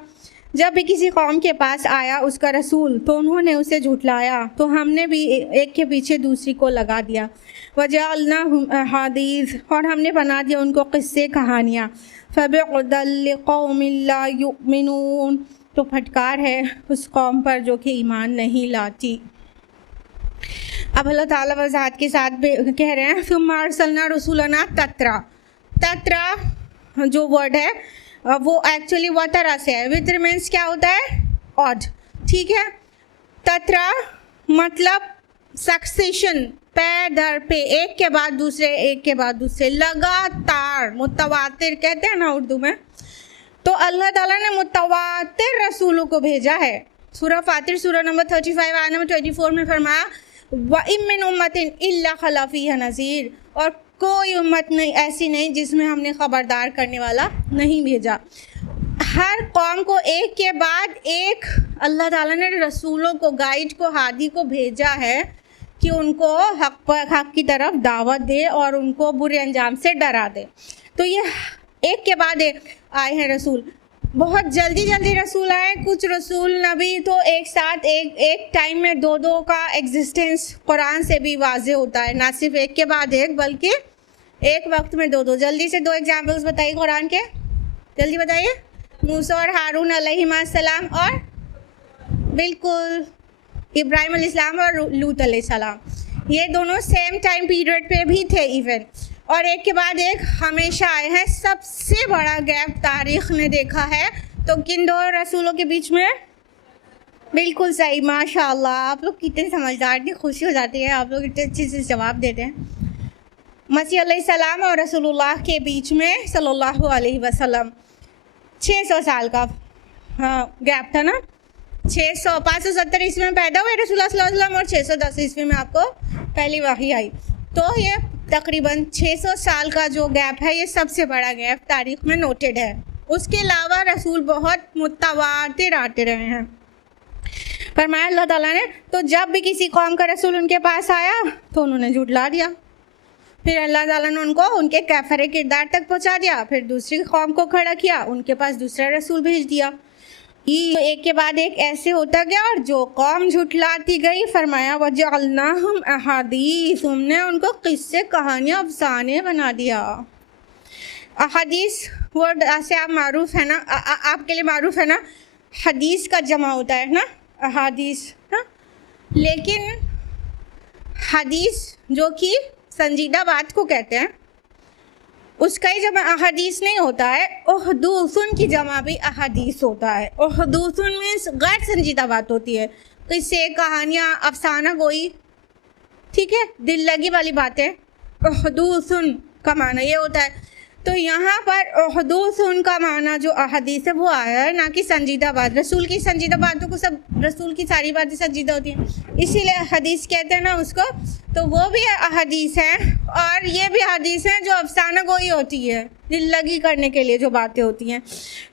जब भी किसी कौम के पास आया उसका रसूल तो उन्होंने उसे झुटलाया, तो हमने भी एक के पीछे दूसरी को लगा दिया। वजअलनाहुम अहादीस, और हमने बना दिया उनको किस्से कहानियाँ। फबुअदल लिक़ौमिन ला युमिनून, तो फटकार है उस कौम पर जो कि ईमान नहीं लाती। अब अल्लाह ताला वज़ाहत के साथ कह रहे हैं सुम्मा अरसलना रसूलना तत्रा। तत्रा जो वर्ड है वो एक्चुअली वतरा से है। वित्र मीन्स क्या होता है, ऑड। ठीक है, तत्रा मतलब सक्सेशन, पे दर पे, एक के बाद दूसरे, एक के बाद दूसरे, लगातार, मुतवातिर कहते हैं ना उर्दू में। तो अल्लाह ताला ने मुतवातिर रसूलों को भेजा है। सूरह फातिर सूरह नंबर 35 आयत नंबर 24 में फरमाया व इमिन उम्मतिन इल्ला खला फीहा नज़ीर, और कोई उम्मत नहीं ऐसी नहीं जिसमें हमने ख़बरदार करने वाला नहीं भेजा। हर कौम को एक के बाद एक अल्लाह ताला ने रसूलों को, गाइड को, हादी को भेजा है कि उनको हक़ की तरफ दावत दे और उनको बुरे अंजाम से डरा दे। तो ये एक के बाद एक आए हैं रसूल, बहुत जल्दी जल्दी रसूल आए। कुछ रसूल नबी तो एक साथ एक टाइम में दो का एग्जिस्टेंस कुरान से भी वाज़े होता है, ना सिर्फ एक के बाद एक बल्कि एक वक्त में दो। जल्दी से 2 एग्जाम्पल्स बताइए कुरान के, जल्दी बताइए। मूसा और हारून अलैहिस्सलाम, और बिल्कुल इब्राहिम अलैहिस्सलाम और लूत अलैहिस्सलाम, ये दोनों सेम टाइम पीरियड पे भी थे इवन, और एक के बाद एक हमेशा आए हैं। सबसे बड़ा गैप तारीख़ ने देखा है तो किन 2 रसूलों के बीच में? बिल्कुल सही, माशाअल्लाह, आप लोग कितने समझदार, इतनी खुशी हो जाती है, आप लोग इतने अच्छे से जवाब देते हैं। मसीह अलैहिस्सलाम और रसूलुल्लाह के बीच में सल्लल्लाहु अलैहि वसल्लम 600 साल का गैप था ना। 570 ईस्वी में पैदा हुए रसूलुल्लाह सल्लल्लाहु अलैहि वसल्लम और 610 ईस्वी में आपको पहली वही आई। तो ये तकरीबन 600 साल का जो गैप है, ये सबसे बड़ा गैप तारीख़ में नोटेड है। उसके अलावा रसूल बहुत मुतवातिर आते रहे हैं। फरमाया अल्लाह ताला ने, तो जब भी किसी कौम का रसूल उनके पास आया तो उन्होंने झुठला दिया, फिर अल्लाह ताला ने उनको उनके काफिर किरदार तक पहुंचा दिया, फिर दूसरी कौम को खड़ा किया, उनके पास दूसरा रसूल भेज दिया। ये एक के बाद एक ऐसे होता गया, और जो कौम झुठलाती गई फरमाया वजअलनाहुम अहादीस, हमने उनको किस्से, कहानियाँ, अफसाने बना दिया। अहादीस वर्ड से आप मारूफ है ना, आपके लिए मारूफ है ना, हदीस का जमा होता है ना, अहादीस ना। लेकिन हदीस जो कि संजीदा बात को कहते हैं, उसका ही जमा अहादीस नहीं होता है। उहदूसुन की जमा भी अहादीस होता है। उहदूसुन मीन्स गैर संजीदा बात होती है, किस्से, कहानियाँ, अफसाना कोई, ठीक है, दिल लगी वाली बातें। उहदूसुन का माना ये होता है। तो यहाँ पर उहदूसुन का माना जो अहादीस है वो आया है, ना कि संजीदा बात। रसूल की संजीदा बातों को, सब रसूल की सारी बातें संजीदा होती हैं, इसीलिए हदीस कहते हैं ना उसको। तो वो भी अहादीस है, और ये भी हदीस है जो अफसाना गोई होती है, दिल लगी करने के लिए जो बातें होती हैं।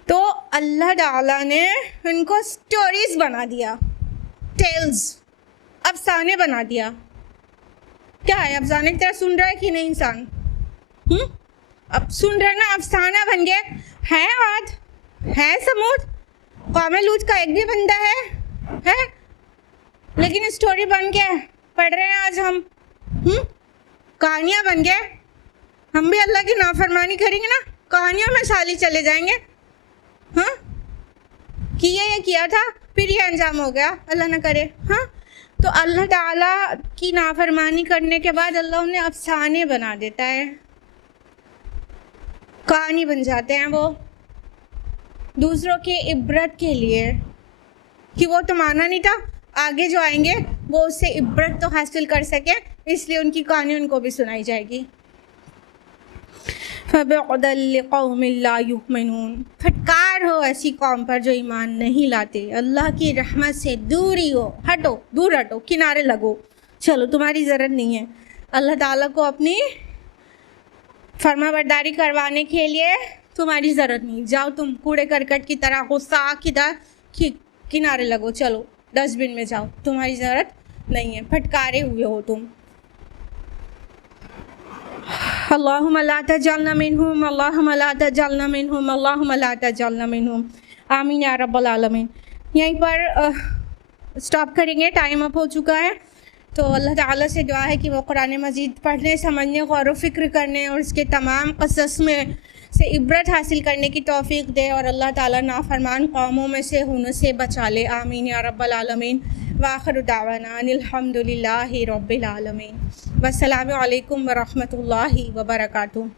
तो अल्लाह ताला ने उनको स्टोरीज बना दिया, टेल्स, अफसाने बना दिया। क्या है, अफसाने की तरह सुन रहा है कि नहीं इंसान? अब सुन रहे ना, अफसाना बन गया है। आज है समूद, कौम लूत का एक भी बंदा है, लेकिन स्टोरी बन के पढ़ रहे हैं आज हम। कहानियाँ बन गए, हम भी अल्लाह की नाफरमानी करेंगे ना, कहानियों में साली चले जाएंगे। हाँ, किया ये किया था, फिर ये अंजाम हो गया, अल्लाह ना करे। हाँ, तो अल्लाह ताला की नाफरमानी करने के बाद अल्लाह उन्हें अफसाने बना देता है, कहानी बन जाते हैं वो, दूसरों के इब्रत के लिए, कि वो तो माना नहीं था, आगे जो आएंगे वो उससे इब्रत तो हासिल कर सके, इसलिए उनकी कहानी उनको भी सुनाई जाएगी। फबअदल लिक़ौमिन ला युमिनून, फटकार हो ऐसी कौम पर जो ईमान नहीं लाते, अल्लाह की रहमत से दूरी हो, हटो, दूर हटो, किनारे लगो, चलो तुम्हारी ज़रूरत नहीं है। अल्लाह ताला को अपनी फरमाबरदारी करवाने के लिए तुम्हारी ज़रूरत नहीं, जाओ तुम कूड़े करकट की तरह, गुस्सा की तरह किनारे लगो, चलो डस्टबिन में जाओ, तुम्हारी ज़रूरत नहीं है, फटकारे हुए हो तुम। अल्लाहुम्मा ला तजअलना मिनहुम, अल्लाहुम्मा ला तजअलना मिनहुम, अल्लाहुम्मा ला तजअलना मिनहुम, आमीन या रब्बल आलमीन। यहीं पर स्टॉप करेंगे, टाइम अप हो चुका है। तो अल्लाह ताला से दुआ है कि वो कुरान मजीद पढ़ने, समझने, गौर व फिक्र करने और इसके तमाम क़सस में से इब्रत हासिल करने की तौफ़ीक़ दे, और अल्लाह ताला नाफरमान कौमों में से होने से बचा ले, आमीन या रब्बल आलमीन। वाखिर दावाना अनिल हम्दुलिल्लाहि रब्बिल आलमीन। वस्सलामु अलैकुम व रहमतुल्लाहि व बरकातुहू।